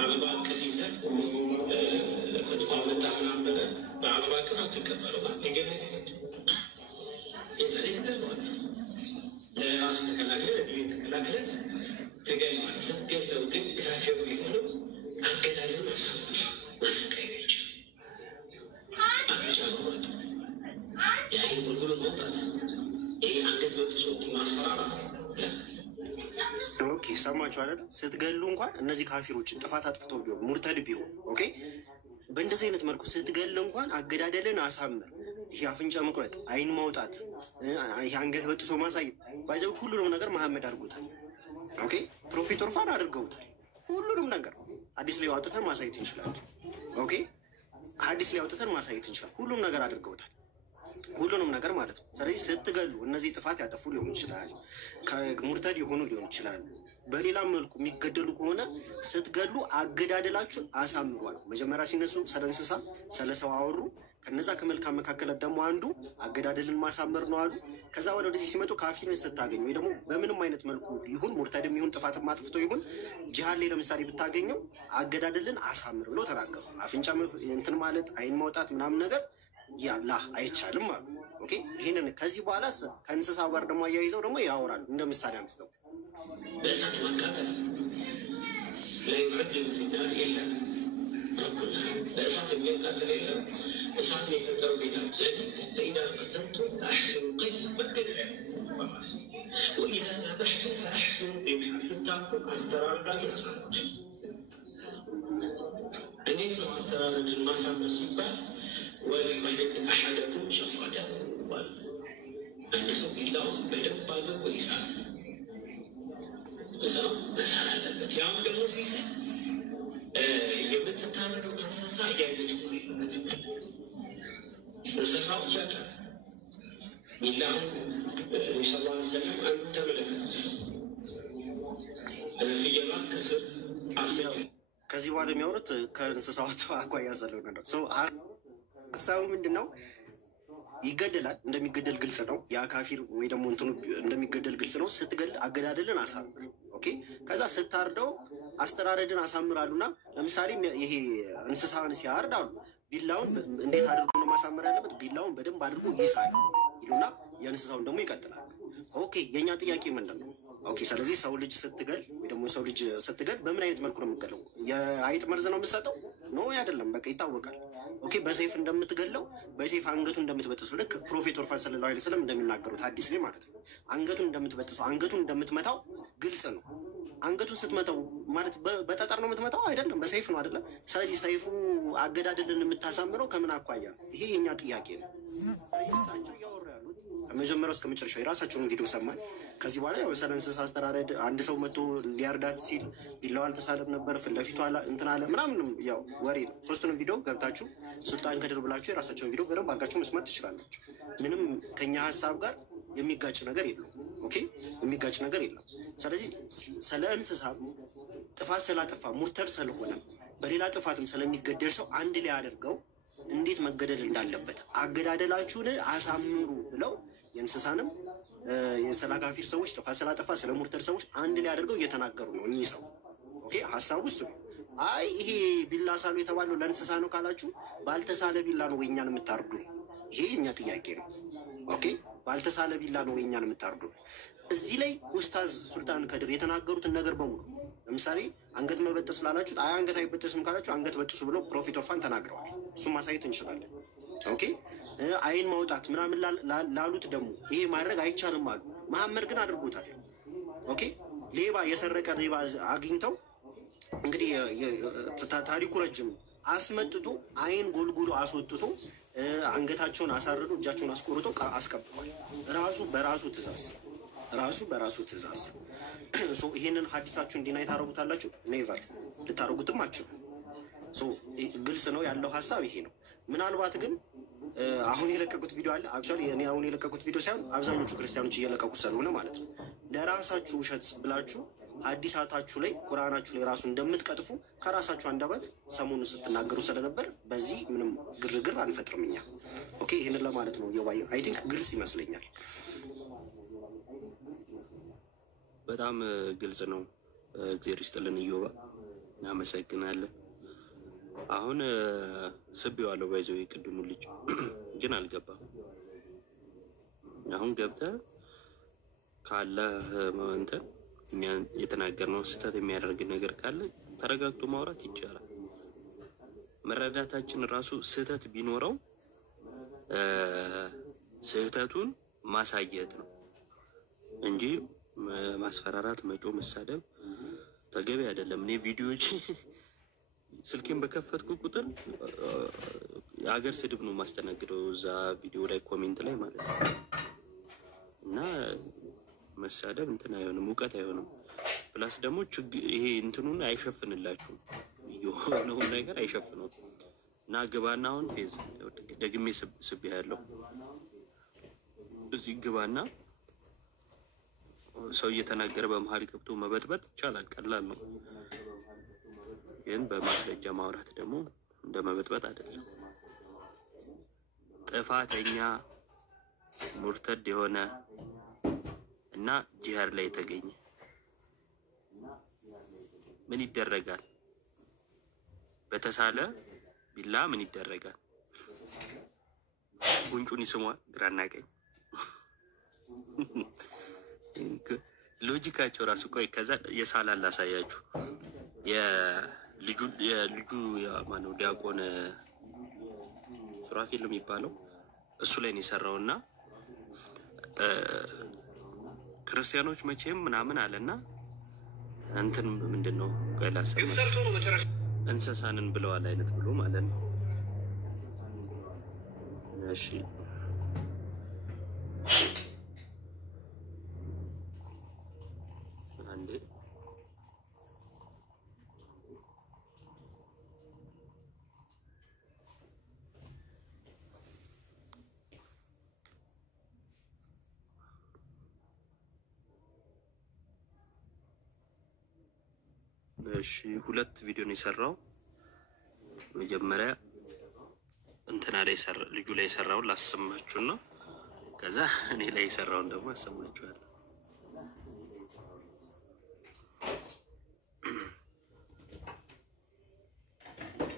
አበባ ቅፍ ይዘህ መጣ ምናምን ብለህ በአበባ ቅፍ አትቀበለው። ግን የዛሬ ተገለዋል ለራሱ ተከላክለ ለቤት ተከላክለ ተገለዋል። ስትገለው ግን ካፌሩ የሆነው አገዳደሉ ማሰቃየት አፍንጫ መቁረጥ፣ የአይን ጉልጉሎ መውጣት፣ ይሄ አንገት በጥሶ ማስፈራራት። ኦኬ ሰማችሁ አይደል? ስትገሉ እንኳን እነዚህ ካፊሮችን ጥፋት አጥፍተው ቢሆን ሙርተድ ቢሆን ኦኬ፣ በእንደዚህ አይነት መልኩ ስትገል እንኳን አገዳደልን አሳምር። ይሄ አፍንጫ መቁረጥ፣ አይን ማውጣት፣ ይሄ አንገት በጥሶ ማሳየት ባይዘው ሁሉንም ነገር መሐመድ አድርጎታል። ኦኬ ፕሮፌት ኦርፋን አድርገውታል። ሁሉንም ነገር አዲስ ላይ አውጥተን ማሳየት እንችላለን። ኦኬ አዲስ ላይ አውጥተን ማሳየት እንችላለን። ሁሉም ነገር አድርገውታል። ሁሉንም ነገር ማለት ነው። ስለዚህ ስትገሉ እነዚህ ጥፋት ያጠፉ ሊሆኑ ይችላል፣ ከሙርተድ የሆኑ ሊሆኑ ይችላል። በሌላ መልኩ የሚገደሉ ከሆነ ስትገሉ አገዳደላችሁን አሳምሯል። መጀመሪያ ሲነሱ ስለ እንስሳ ስለ ሰው አወሩ። ከነዛ ከመልካም መካከል ደግሞ አንዱ አገዳደልን ማሳመር ነው አሉ። ከዛ በኋላ ወደዚህ ሲመጡ ካፊርን ስታገኙ ወይ ደግሞ በምንም አይነት መልኩ ይሁን ሙርተድም ይሁን ጥፋት ማጥፍቶ ይሁን ጂሃድ ላይ ለምሳሌ ብታገኘው አገዳደልን አሳምር ብሎ ተናገሩ። አፍንጫ እንትን ማለት አይን ማውጣት ምናምን ነገር ያላ አይቻልም አሉ። ኦኬ ይሄንን ከዚህ በኋላ ከእንስሳው ጋር ደግሞ አያይዘው ደግሞ ያወራሉ። እንደ ምሳሌ አንስተው በእሳት ማቃጠል ለይመድም ፊናል የለም፣ በእሳት የሚያቃጥል የለም። እሳት የፈጠረው ጌታ። ስለዚህ በኢዳ ቀተልቱ ፈአሕስኑ ቀትል መገደል ወኢዳ ذبحتم فأحسنوا ذبح ስታርዱ አስተራረዳችሁን አሳምሩ። እንዴት ነው አስተራረድን ማሳመር ሲባል ወሊዩሕድ አሐደኩም ሸፍረተሁ ይባል። አንድ ሰው ቢላውን በደንብ አድርጎ ይሳል፣ እዛው መሳል አለበት። ያም ደግሞ ሲስል የምትታረደው እንስሳ እያየች ሆ የለበት። እንስሳዎች ያውቃል። ቢላውን ነቢ ስ ላ ሰለም አንዱ ተመለከቱት፣ ፍየሏ ከስር አስተኛ። ከዚህ በኋላ የሚያወሩት ከእንስሳዎቹ አኳያ ስለሆነ ነው። ሀሳቡ ምንድን ነው? ይገደላል፣ እንደሚገደል ግልጽ ነው። ያ ካፊር ወይ ደግሞ እንትኑ እንደሚገደል ግልጽ ነው። ስትገል አገዳደልን አሳምር። ኦኬ ከዛ ስታርደው አስተራረድን አሳምራሉና ለምሳሌ ይሄ እንስሳን ሲያርድ አሉ ቢላውን እንዴት አድርጎ ነው ማሳመር ያለበት? ቢላውን በደንብ አድርጎ ይሳል ይሉና የእንስሳውን ደግሞ ይቀጥላል። ኦኬ የእኛ ጥያቄ ምንድን ነው? ኦኬ ስለዚህ ሰው ልጅ ስትገል ወይ ደግሞ ሰው ልጅ ስትገል በምን አይነት መልኩ ነው የምትገለው? የአይጥ መርዝ ነው የምትሰጠው? ኖ አይደለም። በቃ ይታወቃል። ኦኬ በሰይፍ እንደምትገለው በሰይፍ አንገቱን እንደምትበጥሰው ልክ ፕሮፌት ኦርፋን ሰለላሁ ዐለይሂ ወሰለም እንደሚናገሩት ሐዲስ ላይ ማለት ነው። አንገቱን እንደምትበጥሰው አንገቱን እንደምትመታው ግልጽ ነው። አንገቱን ስትመታው ማለት በጠጠር ነው የምትመታው አይደለም፣ በሰይፍ ነው አይደለም። ስለዚህ ሰይፉ አገዳደልን የምታሳምረው ከምን አኳያ? ይሄ የኛ ጥያቄ ነው። እሳቸው እያወሩ ያሉት ከመጀመሪያው እስከ መጨረሻው የራሳቸውን ቪዲዮ ሰማን። ከዚህ በኋላ ያው ስለ እንስሳ አስተራረድ አንድ ሰው መጥቶ ሊያርዳት ሲል ቢላው አልተሳለም ነበር፣ ፊት ለፊቱ እንትን አለ ምናምን ያው ወሬ ነው። ሶስቱንም ቪዲዮ ገብታችሁ ሱልጣን ከድር ብላችሁ የራሳቸውን ቪዲዮ በደንብ አድርጋችሁ መስማት ትችላላችሁ። ምንም ከኛ ሀሳብ ጋር የሚጋጭ ነገር የለም። ኦኬ የሚጋጭ ነገር የለም። ስለዚህ ስለ እንስሳ ጥፋት ስላጠፋ ሙርተድ ስለሆነ በሌላ ጥፋትም ስለሚገደል ሰው አንድ ላይ አድርገው እንዴት መገደል እንዳለበት አገዳደላችሁን አሳምሩ ብለው የእንስሳንም የስለ ካፊር ሰዎች ጥፋት ስላጠፋ ስለ ሙርተድ ሰዎች አንድ ላይ አድርገው እየተናገሩ ነው እኚህ ሰው። ኦኬ ሀሳቡ እሱ ነው። አይ ይሄ ቢላ ሳሉ የተባለው ለእንስሳ ነው ካላችሁ ባልተሳለ ቢላ ነው ወይ እኛን የምታርዱ? ይሄ እኛ ጥያቄ ነው። ኦኬ ባልተሳለ ቢላ ነው ወይ እኛን የምታርዱ? እዚህ ላይ ኡስታዝ ሱልጣን ከድር የተናገሩትን ነገር በሙሉ ለምሳሌ አንገት መበጠስ ስላላችሁት አይ አንገት አይበጠስም ካላችሁ አንገት በጥሱ ብለው ፕሮፌት ኦርፋን ተናግረዋል። እሱም ማሳየት እንችላለን። ኦኬ አይን ማውጣት ምናምን ላሉት ደግሞ ይሄ ማድረግ አይቻልም አሉ። መሐመድ ግን አድርጎታል። ኦኬ ሌባ የሰረቀ ሌባ አግኝተው እንግዲህ ታሪኩ ረጅም አስመጥቶ አይን ጎልጉሎ አስወጥቶ አንገታቸውን አሳርዶ እጃቸውን አስቆርጦ አስቀብቷል። ራሱ በራሱ ትእዛዝ ይሄንን ሀዲሳችሁ እንዲናይ ታረጉታላችሁ? ኔቨር ልታረጉትም አችሉ። ግልጽ ነው ያለው ሀሳብ ይሄ ነው። ምናልባት ግን አሁን የለቀቁት ቪዲዮ አለ። አክቹዋሊ እኔ አሁን የለቀቁት ቪዲዮ ሳይሆን አብዛኞቹ ክርስቲያኖች እየለቀቁት ስለሆነ ማለት ነው ለራሳችሁ ውሸት ብላችሁ ሀዲሳታችሁ ላይ ቁርአናችሁ ላይ ራሱ እንደምትቀጥፉ ከራሳችሁ አንደበት ሰሞኑን ስትናገሩ ስለነበር በዚህ ምንም ግርግር አንፈጥርም እኛ። ኦኬ ይህንን ለማለት ነው። የዋይ አይ ቲንክ ግልጽ ይመስለኛል። በጣም ግልጽ ነው። እግዚአብሔር ይስጥልን ኢዮባ እናመሰግናለን። አሁን ስቤዋለሁ ባይዘው የቅድሙ ልጅ ግን አልገባም። አሁን ገብተህ ካለ እንትን እኛ የተናገርነው ስህተት የሚያደርግ ነገር ካለ ተረጋግቶ ማውራት ይቻላል። መረዳታችን ራሱ ስህተት ቢኖረው ስህተቱን ማሳየት ነው እንጂ ማስፈራራት፣ መጮ፣ መሳደብ ተገቢ አይደለም። እኔ ቪዲዮዎች ስልኬን በከፈትኩ ቁጥር የሀገር ስድብ ነው ማስተናግደው እዛ ቪዲዮ ላይ ኮሜንት ላይ ማለት ነው። እና መሳደብ እንትን አይሆንም፣ እውቀት አይሆንም። ፕላስ ደግሞ ይሄ እንትኑን አይሸፍንላችሁም፣ የሆነው ነገር አይሸፍነው እና ግባና አሁን ፌዝ ደግሜ ስብ ያለው እዚህ ግባና ሰው እየተናገረ በመሀል ገብቶ መበጥበጥ ይቻላል፣ ቀላል ነው። ግን በማስረጃ ማውራት ደግሞ እንደ መበጥበጥ አይደለም። ጥፋተኛ ሙርተድ የሆነ እና ጂሃድ ላይ የተገኘ ምን ይደረጋል? በተሳለ ቢላ ምን ይደረጋል? ጉንጩን ይስሟል ግራና ቀኝ። ሎጂካቸው ራሱ ቆይ ከዛ የሳላል ላሳያችሁ። የልጁ ማነው ዲያቆን ሱራፌል የሚባለው እሱ ላይ ነው የሰራውና ክርስቲያኖች መቼም ምናምን አለና እንትን ምንድነው ቀላሰ እንስሳንን ብለዋል አይነት ብሎ ማለት ነው። እሺ አንዴ እሺ ሁለት ቪዲዮ ነው የሰራው። መጀመሪያ እንትና ላይ ልጁ ላይ የሰራውን ላሰማችሁና ከዛ እኔ ላይ የሰራውን ደግሞ አሰማችኋለሁ።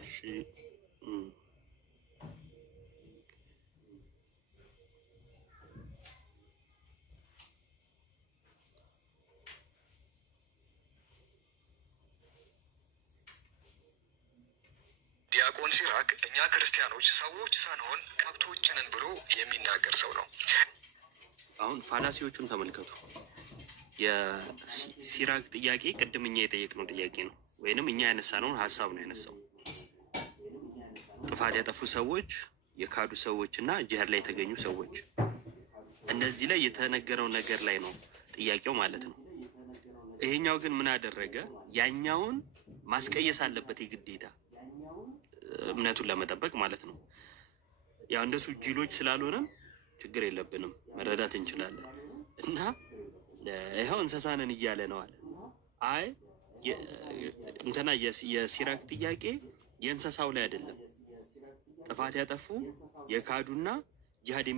እሺ ዲያቆን ሲራክ እኛ ክርስቲያኖች ሰዎች ሳንሆን ከብቶች ነን ብሎ የሚናገር ሰው ነው። አሁን ፋላሲዎቹን ተመልከቱ። የሲራክ ጥያቄ ቅድም እኛ የጠየቅነው ጥያቄ ነው፣ ወይንም እኛ ያነሳነውን ሀሳብ ነው ያነሳው። ጥፋት ያጠፉ ሰዎች፣ የካዱ ሰዎች እና ጂሃድ ላይ የተገኙ ሰዎች፣ እነዚህ ላይ የተነገረው ነገር ላይ ነው ጥያቄው ማለት ነው። ይሄኛው ግን ምን አደረገ? ያኛውን ማስቀየስ አለበት የግዴታ እምነቱን ለመጠበቅ ማለት ነው። ያው እንደሱ ጅሎች ስላልሆነም ችግር የለብንም መረዳት እንችላለን። እና ይኸው እንስሳንን እያለ ነው አለ። አይ እንትና የሲራክ ጥያቄ የእንስሳው ላይ አይደለም። ጥፋት ያጠፉ የካዱና ጂሃድ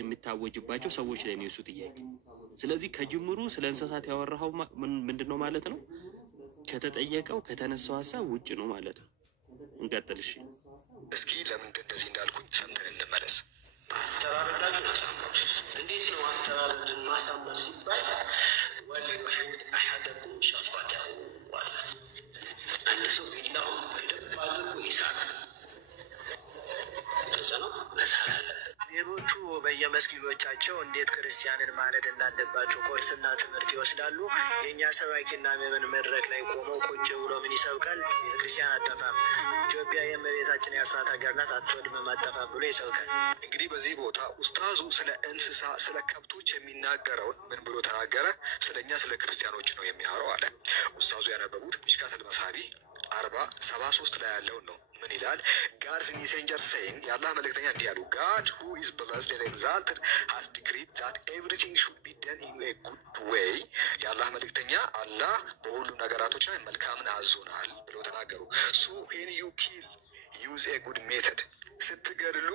የሚታወጅባቸው ሰዎች ላይ ነው የሱ ጥያቄ። ስለዚህ ከጅምሩ ስለ እንስሳት ያወራው ምንድነው ማለት ነው? ከተጠየቀው ከተነሳው ሀሳብ ውጭ ነው ማለት ነው። እንቀጥል። እሺ እስኪ ለምን እንደዚህ እንዳልኩኝ ሰምተን እንመለስ። አስተራረዳችን አሳምሩ። እንዴት ነው አስተራረድን ማሳመር ሲባል ወሊዩሂድ አሐደኩም ሸፈተሁ ዋላ አንድ ሰው ቢላውን በደንብ አድርጎ ይሳላል። እዛ ነው መሳል አለበት። ሌሎቹ በየመስጊዶቻቸው እንዴት ክርስቲያንን ማረድ እንዳለባቸው ኮርስና ትምህርት ይወስዳሉ። የእኛ ሰባኪና ምዕመን መድረክ ላይ ቆመው ቁጭ ብሎ ምን ይሰብካል? ቤተክርስቲያን አጠፋም፣ ኢትዮጵያ የእመቤታችን የአስራት ሀገር ናት፣ አትወድምም፣ አጠፋም ብሎ ይሰብካል። እንግዲህ በዚህ ቦታ ኡስታዙ ስለ እንስሳ ስለ ከብቶች የሚናገረውን ምን ብሎ ተናገረ? ስለኛ ስለ ክርስቲያኖች ነው የሚያወራው አለ። ኡስታዙ ያነበቡት ሚሽካተል መሳቢ 40:73 ላይ ያለውን ነው። ምን ይላል? ጋድስ ሜሴንጀር ሴይንግ የአላህ መልእክተኛ እንዲህ ያሉ ጋድ ሁ ኢዝ ብለስድ ኤንድ ኤግዛልትድ ሃዝ ዲክሪድ ዛት ኤቭሪቲንግ ሹድ ቢ ደን ኢን ኤ ጉድ ዌይ የአላህ መልእክተኛ አላህ በሁሉ ነገራቶች ላይ መልካምን አዞናል ብለው ተናገሩ። ሶ ዌን ዩ ኪል ዩዝ ኤ ጉድ ሜተድ ስትገድሉ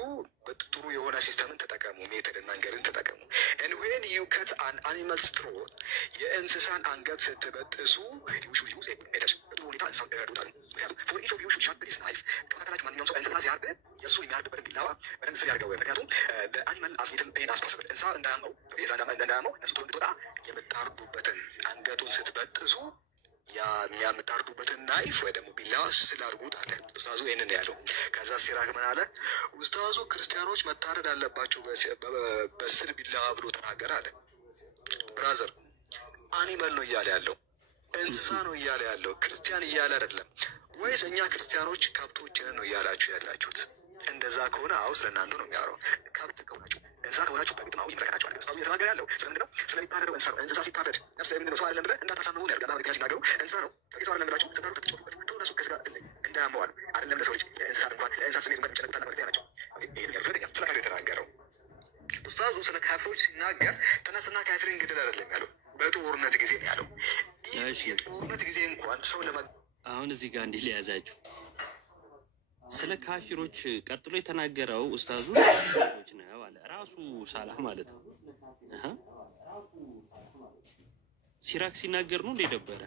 ጥሩ የሆነ ሲስተምን ተጠቀሙ፣ ሜተድ መንገድን ተጠቀሙ። and when you cut an animal's throat የእንስሳን አንገት ስትበጥሱ you should use a good method በጥሩ ሁኔታ እንስሳን እረዱታል። ምክንያቱም for each of you should sharpen his knife ከመካከላችሁ ማንኛውም ሰው እንስሳ ሲያርድ የእሱ የሚያርድበትን ቢላዋ በደንብ ስር ያድርገው። ምክንያቱም the animal as little pain as possible እንስሳ እንዳያመው ነፍሱ ቶሎ እንድትወጣ የምታርዱበትን አንገቱን ስትበጥሱ የምታርዱበትን ናይፍ ወይ ደግሞ ቢላዋ ስላርጉት አለ ኡስታዙ። ይህንን ያለው ከዛ ሲራክ ምን አለ ኡስታዙ ክርስቲያኖች መታረድ አለባቸው በስል ቢላዋ ብሎ ተናገረ አለ። ብራዘር አኒመል ነው እያለ ያለው እንስሳ ነው እያለ ያለው ክርስቲያን እያለ አይደለም። ወይስ እኛ ክርስቲያኖች ከብቶችን ነው እያላችሁ ያላችሁት? እንደዛ ከሆነ አዎ ስለ እናንተ ነው የሚያወራው። ከብት ከሆናችሁ እንስሳ ከሆናችሁ በግጥም አዎ ይመለከታችኋል። ኡስታዙ እየተናገረ ያለው ስለምንድን ነው? ስለሚታረደው እንስሳ ነው። እንስሳ ሲታረድ ነፍስ ምንድን ነው? ሰው አይደለም ብለህ እንዳታሳምሙ ነው ያልጋላ ምክንያት ሲናገሩ እንስሳ ነው ሰው አይደለም ብላችሁ ስታሩ ተጫወቱበት እነሱ ከስጋ እንዳያመዋል አይደለም ለሰው ልጅ ለእንስሳት እንኳን ለእንስሳ ስሜት እንኳን የሚጨነቁት አለ ማለት ያላቸው። ይሄ ነገር ሁለተኛ ስለ ካፊር የተናገረው ኡስታዙ ስለ ካፊሮች ሲናገር ተነስና ካፊርን ግደል አይደለም ያለው፣ በጦርነት ጊዜ ነው ያለው። ጦርነት ጊዜ እንኳን ሰው አሁን እዚህ ጋር እንዲህ ሊያዛችሁ ስለ ካፊሮች ቀጥሎ የተናገረው ኡስታዙ ካፊሮች ነው አለ ራሱ ሳላህ ማለት ነው። ሲራክ ሲናገር ነው እንደደበረ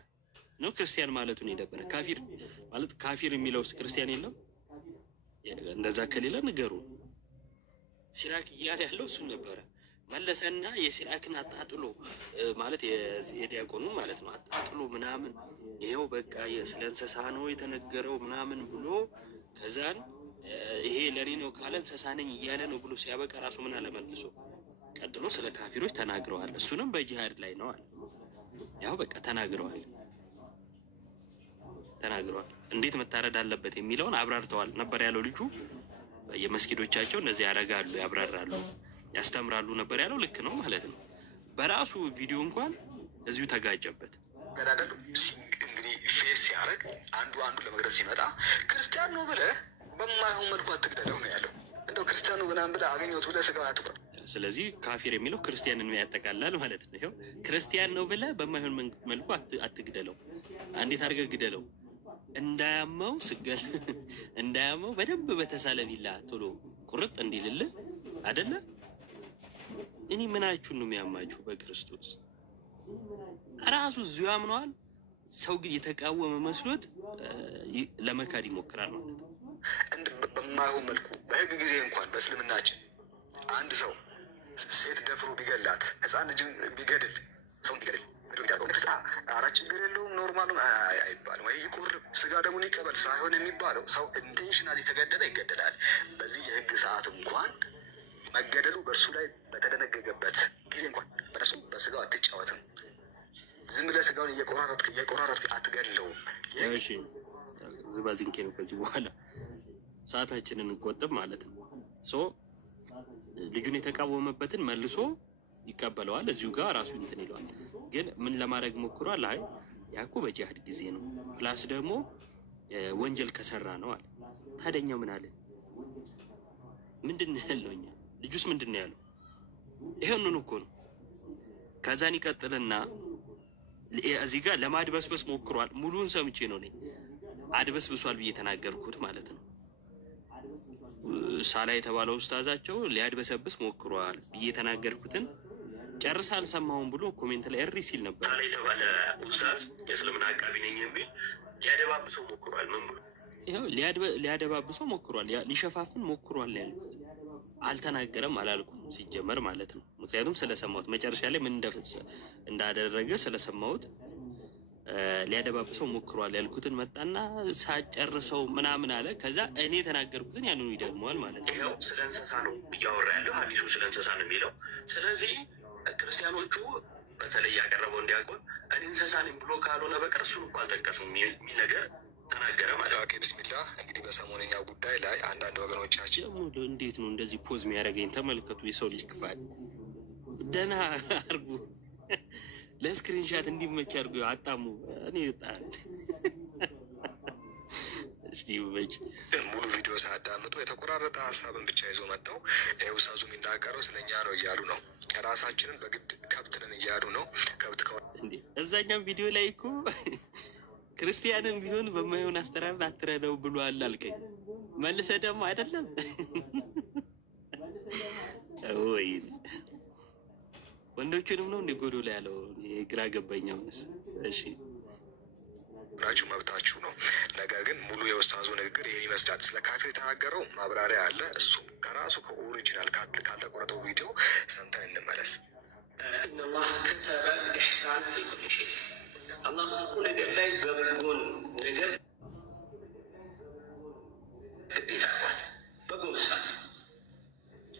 ነው ክርስቲያን ማለቱ ነው የደበረ። ካፊር ማለት ካፊር የሚለው ክርስቲያን የለም እንደዛ ከሌለ ንገሩ። ሲራክ እያለ ያለው እሱ ነበረ። መለሰና የሲራክን አጣጥሎ ማለት የዲያቆኑ ማለት ነው አጣጥሎ ምናምን ይሄው በቃ ስለ እንስሳ ነው የተነገረው ምናምን ብሎ ከዛን ይሄ ለኔ ነው ካለ እንስሳ ነኝ እያለ ነው ብሎ ሲያበቃ ራሱ ምን አለ መልሶ ቀጥሎ ስለ ካፊሮች ተናግረዋል። እሱንም በጂሃድ ላይ ነው አለ። ያው በቃ ተናግረዋል። እንዴት መታረድ አለበት የሚለውን አብራርተዋል ነበር ያለው ልጁ። በየመስጊዶቻቸው እነዚህ ያረጋሉ፣ ያብራራሉ፣ ያስተምራሉ ነበር ያለው። ልክ ነው ማለት ነው። በራሱ ቪዲዮ እንኳን እዚሁ ተጋጨበት። ገዳደሉ እንግዲህ ፌስ ሲያደርግ አንዱ ለመግደል ሲመጣ ክርስቲያን ነው ብለህ በማይሆን መልኩ አትግደለው ነው ያለው። እንደው ክርስቲያኑ ምናምን ብለህ አገኘሁት ብለህ ስጋውን አትቁረጥ። ስለዚህ ካፊር የሚለው ክርስቲያንን ያጠቃልላል ማለት ነው። ይኸው ክርስቲያን ነው ብለህ በማይሆን መልኩ አትግደለው። እንዴት አድርገህ ግደለው? እንዳያመው ስገል እንዳያመው በደንብ በተሳለ ቢላ ቶሎ ቁርጥ እንዲልልህ አይደለ? እኔ ምናችሁን ነው የሚያማችሁ? በክርስቶስ ራሱ እዚሁ ያምነዋል። ሰው ግን የተቃወመ መስሎት ለመካድ ይሞክራል ማለት ነው። በማይሆን መልኩ በህግ ጊዜ እንኳን በእስልምናችን አንድ ሰው ሴት ደፍሮ ቢገላት ህፃን ልጅ ቢገድል ሰውን ቢገድል አራት ችግር የለውም ኖርማል አይባልም። ወይ ይቆርብ ስጋ ደሙን ይቀበል ሳይሆን የሚባለው ሰው ኢንቴንሽናሊ ከገደለ ይገደላል። በዚህ የህግ ሰዓት እንኳን መገደሉ በእርሱ ላይ በተደነገገበት ጊዜ እንኳን በነሱ በስጋው አትጫወትም። ዝም ብለህ ስጋውን እየቆራረጥክ አትገድለውም። እሺ ዝባዝንኬ ነው። ከዚህ በኋላ ሰዓታችንን እንቆጥብ ማለት ነው። ልጁን የተቃወመበትን መልሶ ይቀበለዋል። እዚሁ ጋር ራሱ እንትን ይለዋል። ግን ምን ለማድረግ ሞክሯል? አይ ያኮ በጂሃድ ጊዜ ነው ፕላስ ደግሞ ወንጀል ከሰራ ነው አለ። ታደኛው ምን አለ? ምንድን ነው ያለው? እኛ ልጁስ ምንድን ነው ያለው? ይሄንን እኮ ነው። ከዛን ይቀጥልና እዚህ ጋር ለማድበስበስ ሞክሯል። ሙሉን ሰምቼ ነው ነኝ አድበስብሷል ብዬ ተናገርኩት ማለት ነው። ሳላ የተባለው ኡስታዛቸው ሊያድበሰብስ ሞክሯል ብዬ ተናገርኩትን ጨርሳ አልሰማሁም ብሎ ኮሜንት ላይ እሪ ሲል ነበር። ሳላ የተባለ ኡስታዝ የእስልምና አቃቢ ነኝ የሚል ሊያደባብሰው ሞክሯል። ምን ብሎ ይሄው ሊያደባብሰው ሞክሯል፣ ሊሸፋፍን ሞክሯል ያልኩት አልተናገረም አላልኩም ሲጀመር ማለት ነው። ምክንያቱም ስለሰማሁት መጨረሻ ላይ ምን እንዳደረገ ስለሰማሁት ሊያደባብሰው ሞክሯል ያልኩትን መጣና ሳጨርሰው ምናምን አለ። ከዛ እኔ የተናገርኩትን ያንኑ ይደግመዋል ማለት ነው። ይሄው ስለ እንስሳ ነው እያወራ ያለው ሐዲሱ ስለ እንስሳ ነው የሚለው። ስለዚህ ክርስቲያኖቹ በተለይ ያቀረበው እንዲያውቁ እኔ እንስሳ ነኝ ብሎ ካልሆነ በቀር እሱን እኮ አልጠቀስም የሚል ነገር ተናገረ ማለት ነው። ኦኬ ቢስሚላህ። እንግዲህ በሰሞነኛው ጉዳይ ላይ አንዳንድ ወገኖቻችን ደግሞ እንዴት ነው እንደዚህ ፖዝ የሚያደርገኝ ተመልከቱ። የሰው ልጅ ክፋት ደህና አድርጉ፣ ለስክሪንሻት እንዲመች አድርጉ። አጣሙ እኔ ይጣል ሙሉ ቪዲዮ ሳያዳምጡ የተቆራረጠ ሀሳብን ብቻ ይዞ መጥተው ኡስታዙ የሚናገረው ስለኛ ነው እያሉ ነው። ራሳችንን በግድ ከብትንን እያሉ ነው። ከብት እዛኛም ቪዲዮ ላይ እኮ ክርስቲያንም ቢሆን በማይሆን አስተራር አትረዳው ብሏል አልከኝ። መልሰ ደግሞ አይደለም ወይ ወንዶችንም ነው እንዲጎዱ ላይ ያለው ግራ ገባኛውስ። እሺ ራችሁ መብታችሁ ነው። ነገር ግን ሙሉ የኡስታዙ ንግግር ይሄን ይመስላል። ስለ ካፊር የተናገረው ማብራሪያ አለ። እሱ ከራሱ ከኦሪጂናል ካልተቆረጠው ቪዲዮ ሰምተን እንመለስ። ኢነላህ ከተበ ኢሕሳን ፊ ኩሊ ሸይ አላህ ሁሉ ነገር ላይ በጎን ነገር በጎ መስራት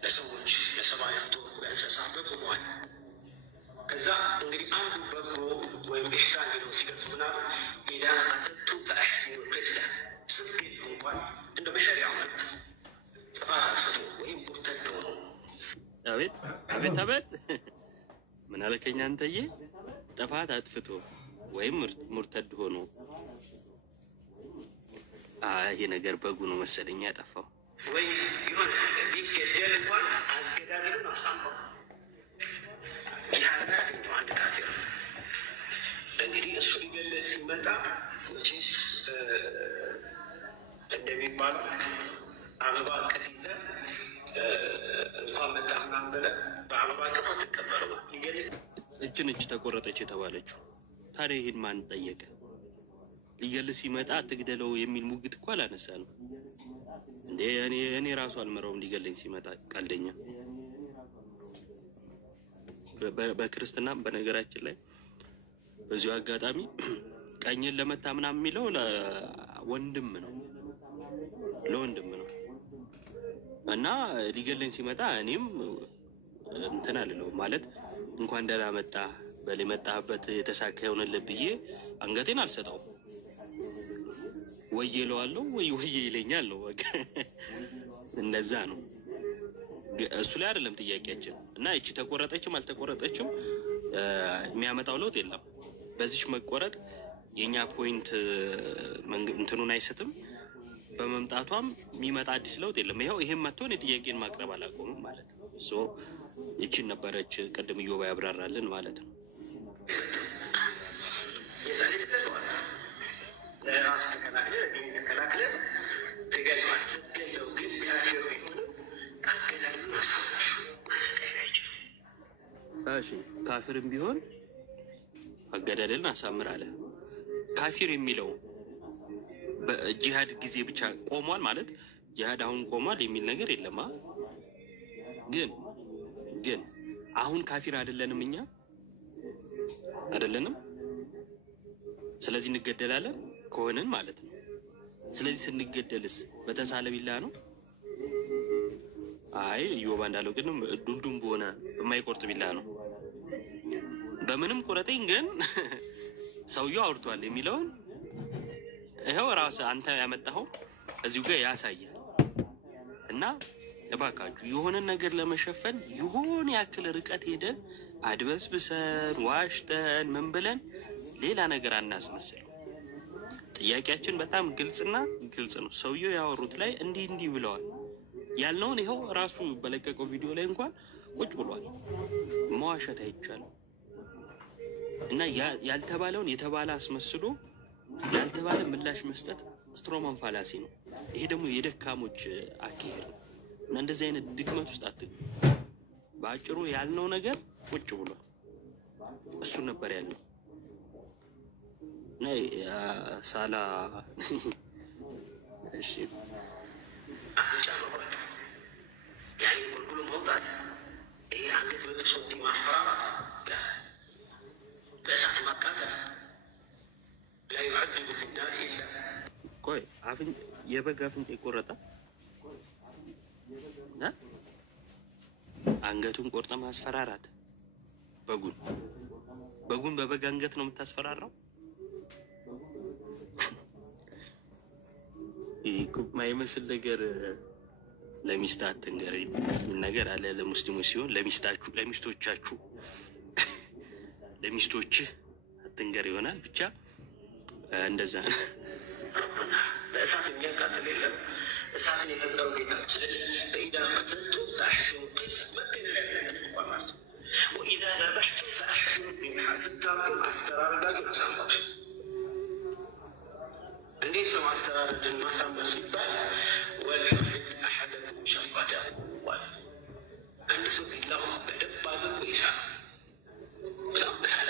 ለሰዎች ለሰብአዊ ፍጡር ለእንስሳት በጎ መዋል። ከዛ እንግዲህ አንዱ በጎ ወይም ኢሕሳን ቢለው ሲገልጹ ምናምን ኢዛ ቀተልቱ ፈአሕሲኑ ልቅትለ ስትገድሉ እንኳን እንደ በሸሪዓው ጥፋት አጥፍቶ ወይም ሙርተድ ሆኖ አቤት አቤት አቤት ምን አለከኝ አንተዬ? ጥፋት አጥፍቶ ወይም ሙርተድ ሆኖ ይሄ ነገር በጉ ነው መሰለኝ ያጠፋው። ወይ ይሆን ቢገደል እንኳን አገዳደሉን አሳምረው ይሃና አንድ ካፊር እንግዲህ እሱ ሊገለጽ ሲመጣ መቼስ እንደሚባለው አበባ እቅፍ ይዘህ እንኳን መጣ ምናምን ብለህ በአበባ እቅፍ አትቀበለው። ሊገለጽ እጅ ተቆረጠች የተባለችው ታዲያ ይሄን ማን ጠየቀ? ሊገል ሲመጣ አትግደለው የሚል ሙግት እኮ አላነሳ ነው እንዴ? እኔ ራሱ አልመረውም ሊገለኝ ሲመጣ ቀልደኛ። በክርስትና በነገራችን ላይ በዚሁ አጋጣሚ ቀኝን ለመታ ምናምን የሚለው ለወንድም ነው ለወንድም ነው እና ሊገለኝ ሲመጣ እኔም እንትን አልለው ማለት እንኳን ደህና መጣ በል የመጣበት የተሳካ ይሆንልህ ብዬ አንገቴን አልሰጠውም። ወይ ይለዋለሁ ወይ ይለኛል ነው በቃ እንደዛ ነው። እሱ ላይ አይደለም ጥያቄያችን እና እቺ ተቆረጠችም አልተቆረጠችም የሚያመጣው ለውጥ የለም። በዚች መቆረጥ የኛ ፖይንት እንትኑን አይሰጥም። በመምጣቷም የሚመጣ አዲስ ለውጥ የለም። ይሄን መጥቶን የጥያቄን ማቅረብ አላቆምም ማለት ነው። ሶ እቺን ነበረች ቅድም ኢዮብ ያብራራልን ማለት ነው። ለራስ ተከላክለ ለዲን ተከላክለ ተገለዋል። ስትገለው ግን ካፊር ቢሆንም አገዳደሉን አሳምር ማሰቃየት አይችልም። እሺ ካፊርም ቢሆን አገዳደልን አሳምር አለ። ካፊር የሚለው በጂሃድ ጊዜ ብቻ ቆሟል ማለት ጂሃድ አሁን ቆሟል የሚል ነገር የለም። ግን አሁን ካፊር አይደለንም እኛ አይደለንም። ስለዚህ እንገደላለን ከሆነን ማለት ነው። ስለዚህ ስንገደልስ በተሳለ ቢላ ነው? አይ ኢዮብ እንዳለው ግን ዱልዱም በሆነ የማይቆርጥ ቢላ ነው። በምንም ቁረጠኝ ግን ሰውየው አውርቷል የሚለውን ይሄው ራስ አንተ ያመጣኸው እዚሁ ጋር ያሳያል። እና እባካችሁ የሆነ ነገር ለመሸፈን የሆነ ያክል ርቀት ሄደን አድበስብሰን ዋሽተን ምን ብለን ሌላ ነገር አናስመስል። ጥያቄያችን በጣም ግልጽና ግልጽ ነው። ሰውየው ያወሩት ላይ እንዲህ ብለዋል ያልነውን ይሄው ራሱ በለቀቀው ቪዲዮ ላይ እንኳን ቁጭ ብሏል። መዋሸት አይቻልም። እና ያልተባለውን የተባለ አስመስሎ ያልተባለ ምላሽ መስጠት ስትሮማን ፋላሲ ነው። ይሄ ደግሞ የደካሞች አካሄድ ነው። እና እንደዚህ አይነት ድክመት ውስጥ አትግቡ። በአጭሩ ያልነው ነገር ቁጭ ብሏል። እሱ ነበር ያለው። ነይ ሳላ እሺ يعني كل موضات هي عندك بتصوتي مسخرات لا ليست مقاتل لا يعذب في النار الا كوي عارفين يبقى عارفين يقرطا ها አንገቱን ቆርጠ ማስፈራራት በጉን በበግ አንገት ነው የምታስፈራራው? ማይመስል ነገር ለሚስት አትንገሪ ነገር አለ። ለሙስሊሞች ሲሆን ለሚስቶቻችሁ ለሚስቶችህ አትንገር ይሆናል። ብቻ እንደዛ ነው። በእሳት የሚያቃጥል የለም። እሳትን የፈጠረው ጌታ። ስለዚህ በኢዳ ቀተልቱ ፈአሕሲኑ ልቀትለ መገደል ያለበት ማለት ነው። ወኢዛ ዘበሕቱ ፈአሕሲኑ ذብሐ ስታርዱ አስተራረዳችሁ አሳምሩ። እንዴት ነው ማስተራረድን ማሳመር ሲባል ሰው ቢላውን በደንብ አድርጎ ይሳል። በጣም በሳለ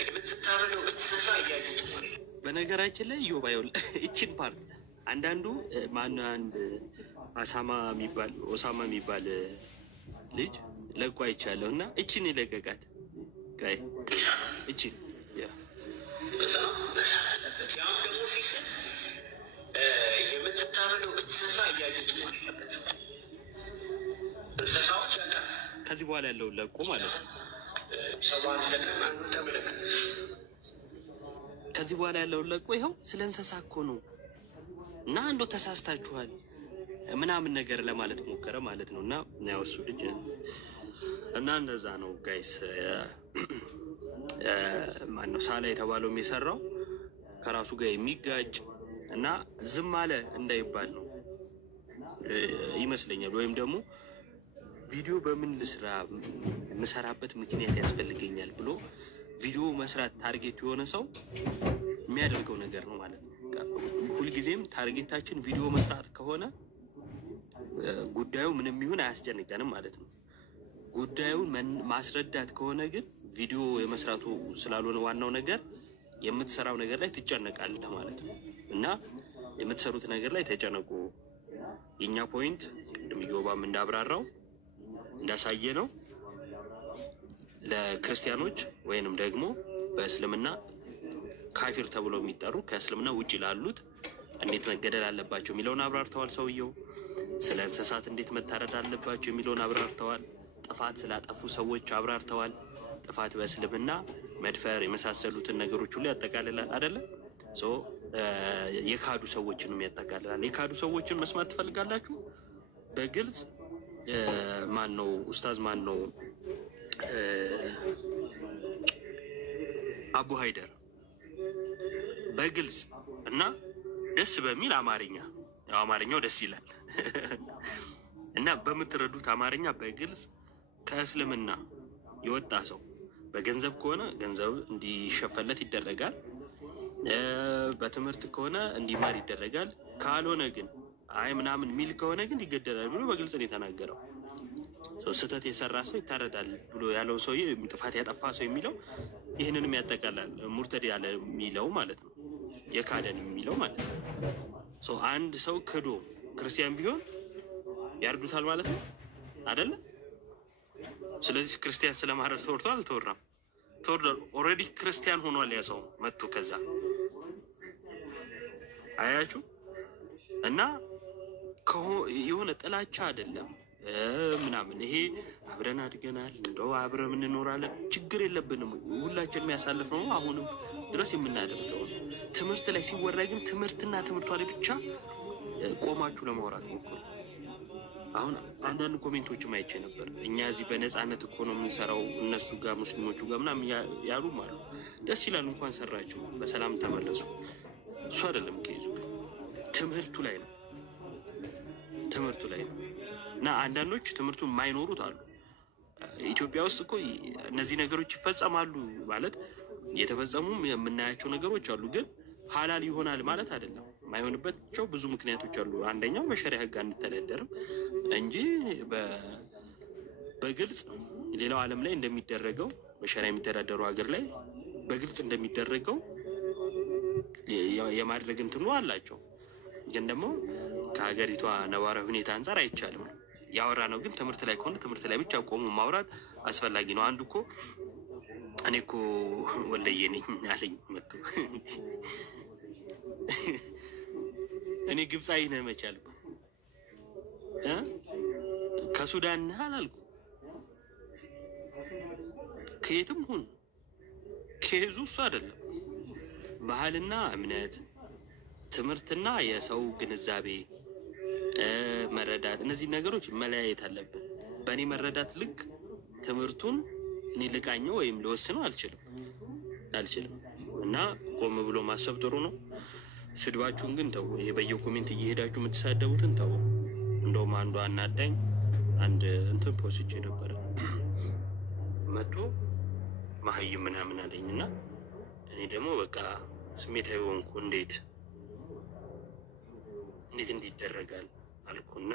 የምትታረደው እንስሳ እያየች ነው። በነገራችን ላይ ዮባየው እቺን ፓርት አንዳንዱ ማነው አንድ ኦሳማ የሚባል ልጅ ለቆ አይቻለሁ እና እቺን ይለቀቃት ጋይ እቺን በጣም መሳል አለበት። ያም ደግሞ ሲስል የምትታረደው እንስሳ እያየች ነው ያለበት። እንስሳዎች ያውቃል። ከዚህ በኋላ ያለውን ለቆ ማለት ነው። ሰባን ሰለማ ተመለከተ። ከዚህ በኋላ ያለውን ለቆ ይኸው ስለ እንስሳ እኮ ነው እና እንደው ተሳስታችኋል ምናምን ነገር ለማለት ሞከረ ማለት ነው። እና ያው እሱ ልጅ እና እንደዛ ነው ጋይስ። ማነው ሳላ የተባለው የሚሰራው ከራሱ ጋር የሚጋጭ እና ዝም አለ እንዳይባል ነው ይመስለኛል። ወይም ደግሞ ቪዲዮ በምን ልስራ መሰራበት ምክንያት ያስፈልገኛል ብሎ ቪዲዮ መስራት ታርጌት የሆነ ሰው የሚያደርገው ነገር ነው ማለት ነው። ሁልጊዜም ታርጌታችን ቪዲዮ መስራት ከሆነ ጉዳዩ ምንም ይሁን አያስጨንቀንም ማለት ነው። ጉዳዩን ማስረዳት ከሆነ ግን ቪዲዮ የመስራቱ ስላልሆነ ዋናው ነገር የምትሰራው ነገር ላይ ትጨነቃለህ ማለት ነው። እና የምትሰሩት ነገር ላይ ተጨነቁ። የኛ ፖይንት ቅድም ዮባም እንዳብራራው እንዳሳየ ነው ለክርስቲያኖች ወይንም ደግሞ በእስልምና ካፊር ተብሎ የሚጠሩ ከእስልምና ውጪ ላሉት እንዴት መገደል አለባቸው የሚለውን አብራርተዋል። ሰውየው ስለ እንስሳት እንዴት መታረድ አለባቸው የሚለውን አብራርተዋል። ጥፋት ስላጠፉ ሰዎች አብራርተዋል። ጥፋት በእስልምና መድፈር የመሳሰሉትን ነገሮች ሁሉ ያጠቃልላል አይደለ? የካዱ ሰዎችንም ያጠቃልላል። የካዱ ሰዎችን መስማት ትፈልጋላችሁ? በግልጽ ማን ነው ኡስታዝ ማን ነው አቡ ሀይደር በግልጽ እና ደስ በሚል አማርኛ ያው አማርኛው ደስ ይላል እና በምትረዱት አማርኛ በግልጽ ከእስልምና የወጣ ሰው በገንዘብ ከሆነ ገንዘብ እንዲሸፈለት ይደረጋል። በትምህርት ከሆነ እንዲማር ይደረጋል። ካልሆነ ግን አይ ምናምን ሚል ከሆነ ግን ይገደላል ብሎ በግልጽ ነው የተናገረው። ስህተት የሰራ ሰው ይታረዳል ብሎ ያለው ሰው ጥፋት ያጠፋ ሰው የሚለው ይህንንም ያጠቃላል። ሙርተድ ያለ የሚለው ማለት ነው፣ የካደን የሚለው ማለት ነው። አንድ ሰው ክዶ ክርስቲያን ቢሆን ያርዱታል ማለት ነው አይደለ? ስለዚህ ክርስቲያን ስለማረድ ተወርቷል አልተወራም? ተወርዷል። ኦልሬዲ ክርስቲያን ሆኗል ያ ሰው መጥቶ ከዛ አያችሁ። እና የሆነ ጥላቻ አይደለም ምናምን ይሄ አብረን አድገናል እንደው አብረን እንኖራለን ችግር የለብንም ሁላችን የሚያሳልፍ ነው አሁንም ድረስ የምናደርገው ትምህርት ላይ ሲወራ ግን ትምህርትና ትምህርቷ ላይ ብቻ ቆማችሁ ለማውራት ሞክሩ። አሁን አንዳንድ ኮሜንቶችም አይቼ ነበር እኛ እዚህ በነፃነት እኮ ነው የምንሰራው እነሱ ጋር ሙስሊሞቹ ጋር ምናምን ያሉ ማለት ደስ ይላል። እንኳን ሰራችሁ በሰላም ተመለሱ። እሱ አይደለም ከይዙ ትምህርቱ ላይ ነው እና አንዳንዶች ትምህርቱን የማይኖሩት አሉ። ኢትዮጵያ ውስጥ እኮ እነዚህ ነገሮች ይፈጸማሉ ማለት የተፈጸሙም የምናያቸው ነገሮች አሉ። ግን ሐላል ይሆናል ማለት አይደለም። የማይሆንባቸው ብዙ ምክንያቶች አሉ። አንደኛው በሸሪዓ ሕግ አንተዳደርም እንጂ በግልጽ ሌላው ዓለም ላይ እንደሚደረገው በሸሪዓ የሚተዳደሩ ሀገር ላይ በግልጽ እንደሚደረገው የማድረግ እንትኑ አላቸው። ግን ደግሞ ከሀገሪቷ ነባራዊ ሁኔታ አንፃር አይቻልም። ያወራ ነው ግን ትምህርት ላይ ከሆነ ትምህርት ላይ ብቻ ቆሞ ማውራት አስፈላጊ ነው። አንዱ እኮ እኔ እኮ ወለየ ነኝ አለኝ መጥቶ እኔ ግብፃዊ ነህ መቻል ከሱዳን ነህ አላልኩ። ከየትም ሁን ከይዙ እሱ አይደለም። ባህልና እምነት ትምህርትና የሰው ግንዛቤ መረዳት እነዚህ ነገሮች መለያየት አለብን። በእኔ መረዳት ልክ ትምህርቱን እኔ ልቃኘው ወይም ልወስነው አልችልም እና ቆም ብሎ ማሰብ ጥሩ ነው። ስድባችሁን ግን ተው። ይሄ በየኮሜንት እየሄዳችሁ የምትሳደቡትን ተው። እንደውም አንዱ አናዳኝ አንድ እንትን ፖስቼ ነበረ መጥቶ ማህይም ምናምን አለኝና እኔ ደግሞ በቃ ስሜታዊ ሆንኩ። እንዴት እንዲደረጋል አልኩና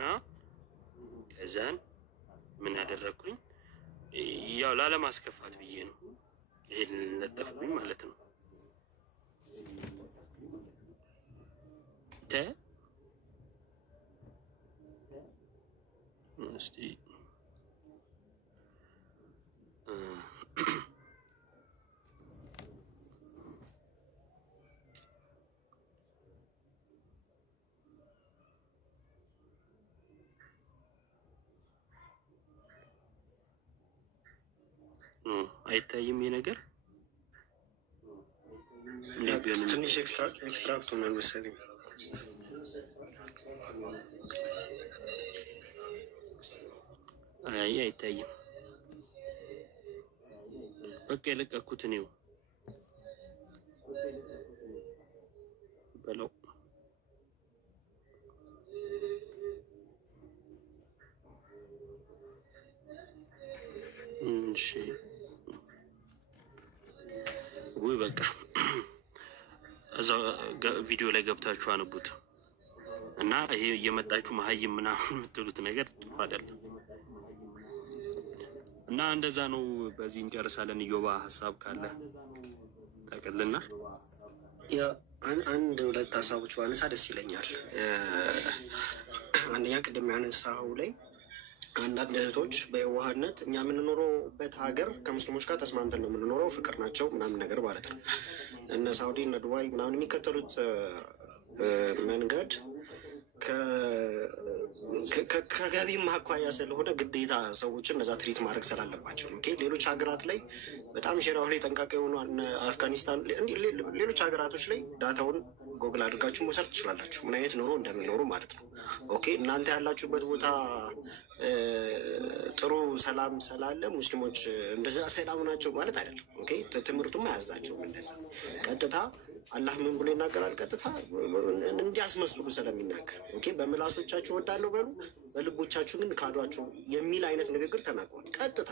ከዛን ምን ያደረኩኝ ያው ላለማስከፋት ብዬ ነው ይሄን ለጠፍኩኝ ማለት ነው። እስቲ አይታይም ይሄ ነገር ትንሽ ኤክስትራክት ሆኗል መሰለኝ። አይ አይታይም። በቃ የለቀኩት ነው በለው። እሺ ወይ በቃ እዛ ቪዲዮ ላይ ገብታችሁ አንቡት እና ይሄ እየመጣችሁ መሀይም ምናምን የምትሉት ነገር ጥሩ አይደለም። እና እንደዛ ነው። በዚህ እንጨርሳለን። ኢዮባ ሀሳብ ካለ ታቀልና ያ አንድ ሁለት ሀሳቦች ባነሳ ደስ ይለኛል። አንደኛ ቅድም ያነሳው ላይ አንዳንድ እህቶች በየዋህነት እኛ የምንኖረውበት ሀገር ከሙስሊሞች ጋር ተስማምተን ነው የምንኖረው፣ ፍቅር ናቸው ምናምን ነገር ማለት ነው። እነ ሳውዲ እነ ዱባይ ምናምን የሚከተሉት መንገድ ከገቢም አኳያ ስለሆነ ግዴታ ሰዎችን እነዛ ትሪት ማድረግ ስላለባቸው ነው። ሌሎች ሀገራት ላይ በጣም ሼራው ላይ ጠንቃቃ የሆኑ አፍጋኒስታን፣ ሌሎች ሀገራቶች ላይ ዳታውን ጎግል አድርጋችሁ መውሰድ ትችላላችሁ፣ ምን አይነት ኑሮ እንደሚኖሩ ማለት ነው። እናንተ ያላችሁበት ቦታ ጥሩ ሰላም ስላለ ሙስሊሞች እንደዛ ሰላም ናቸው ማለት አይደለም። ትምህርቱም አያዛቸውም እንደዛ ቀጥታ አላህ ምን ብሎ ይናገራል? ቀጥታ እንዲያስመስሉ ስለሚናገር በምላሶቻችሁ ወዳለው በሉ በልቦቻችሁ ግን ካዷቸው የሚል አይነት ንግግር ተናግሯል። ቀጥታ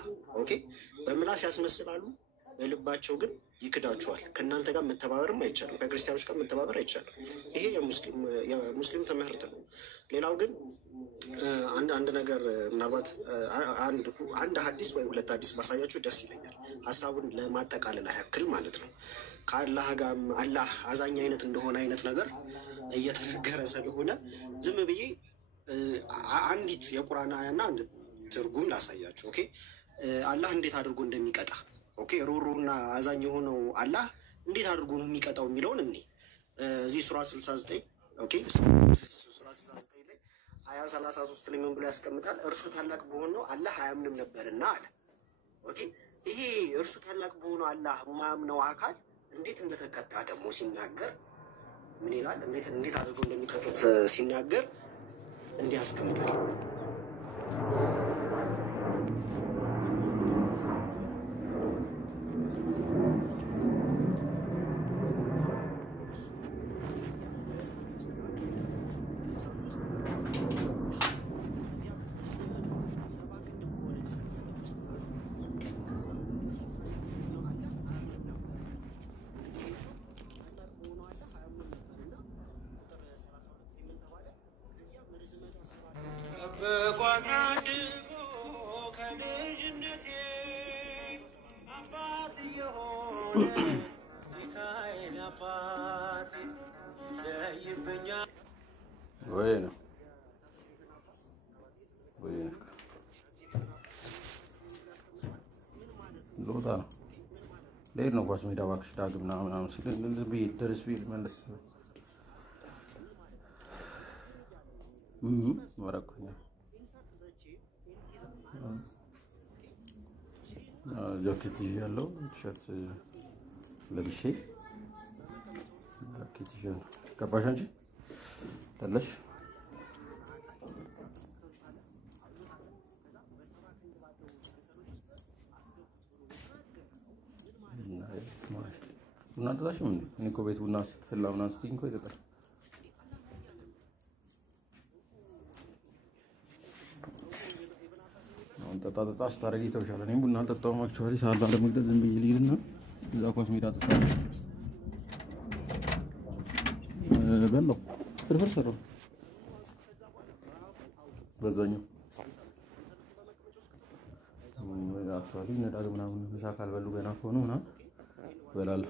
በምላስ ያስመስላሉ፣ በልባቸው ግን ይክዳቸዋል። ከእናንተ ጋር መተባበርም አይቻልም፣ ከክርስቲያኖች ጋር መተባበር አይቻልም። ይሄ የሙስሊም ትምህርት ነው። ሌላው ግን አንድ ነገር ምናልባት አንድ ሀዲስ ወይ ሁለት ሀዲስ ባሳያችሁ ደስ ይለኛል፣ ሀሳቡን ለማጠቃለል ያክል ማለት ነው። ከአላህ ጋር አላህ አዛኝ አይነት እንደሆነ አይነት ነገር እየተነገረ ስለሆነ ዝም ብዬ አንዲት የቁርአን አያና አንድ ትርጉም ላሳያችሁ። አላህ እንዴት አድርጎ እንደሚቀጣ ሩሩና አዛኝ የሆነው አላህ እንዴት አድርጎ ነው የሚቀጣው የሚለውን እኔ እዚህ ሱራ 69 ሱራ 69 ላይ አያ 33 ላይ ምን ብሎ ያስቀምጣል? እርሱ ታላቅ በሆነው አላህ አያምንም ነበርና አለ። ይሄ እርሱ ታላቅ በሆነው አላህ የማያምነው አካል እንዴት እንደተቀጣ ደግሞ ሲናገር ምን ይላል? እንዴት አድርገው እንደሚቀጡት ሲናገር እንዲህ ያስቀምጣል። Bueno. Lota. Leer nog was met dat staat op naam zitten. Er is weer met Waar ook. Jacket yellow, shirt lebishe. Jacket yellow. Kapashanji? Tallash. ቡና አልጠጣሽም እንዴ? እኔ እኮ ቤት ቡና ፈላ ምናምን ስትይኝ እኮ ይጠጣል። አሁን ጠጣ ስታደርጊ ተውሻል። እኔም ቡና አልጠጣሁም። አክቹዋሊ ሳላ ለመግደል ዝም ብዬ ልሂድና እዛ ኮስሜታ ጠጣለሁ። በላው ፍርፍር ሰራሁ በዛኛው አክቹዋሊ ነዳጅ ምናምን ምሳ ካልበሉ ገና ከሆነ ምናምን ይበላል።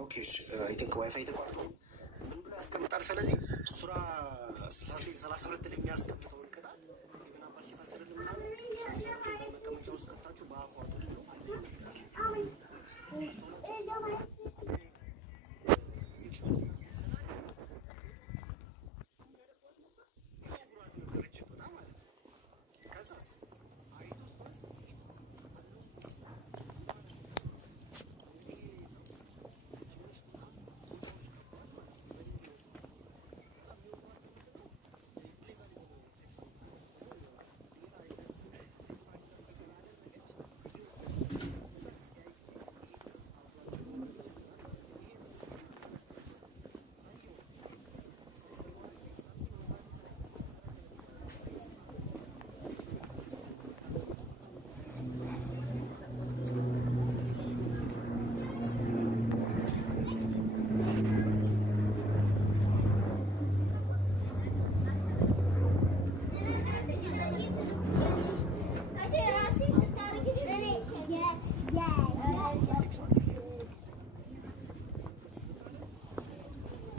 ኦኬ አይ ቲንክ ዋይፋይ ተቋርጦ ምን ብሎ ያስቀምጣል። ስለዚህ ሱራ 62 ላይ የሚያስቀምጠውን ቅጣት ኢብኑ አባስ ሲፈስርልን ምናምን ሰው በመቀመጫ ውስጥ ከታችሁ በአፏ ነው ማለት ነው።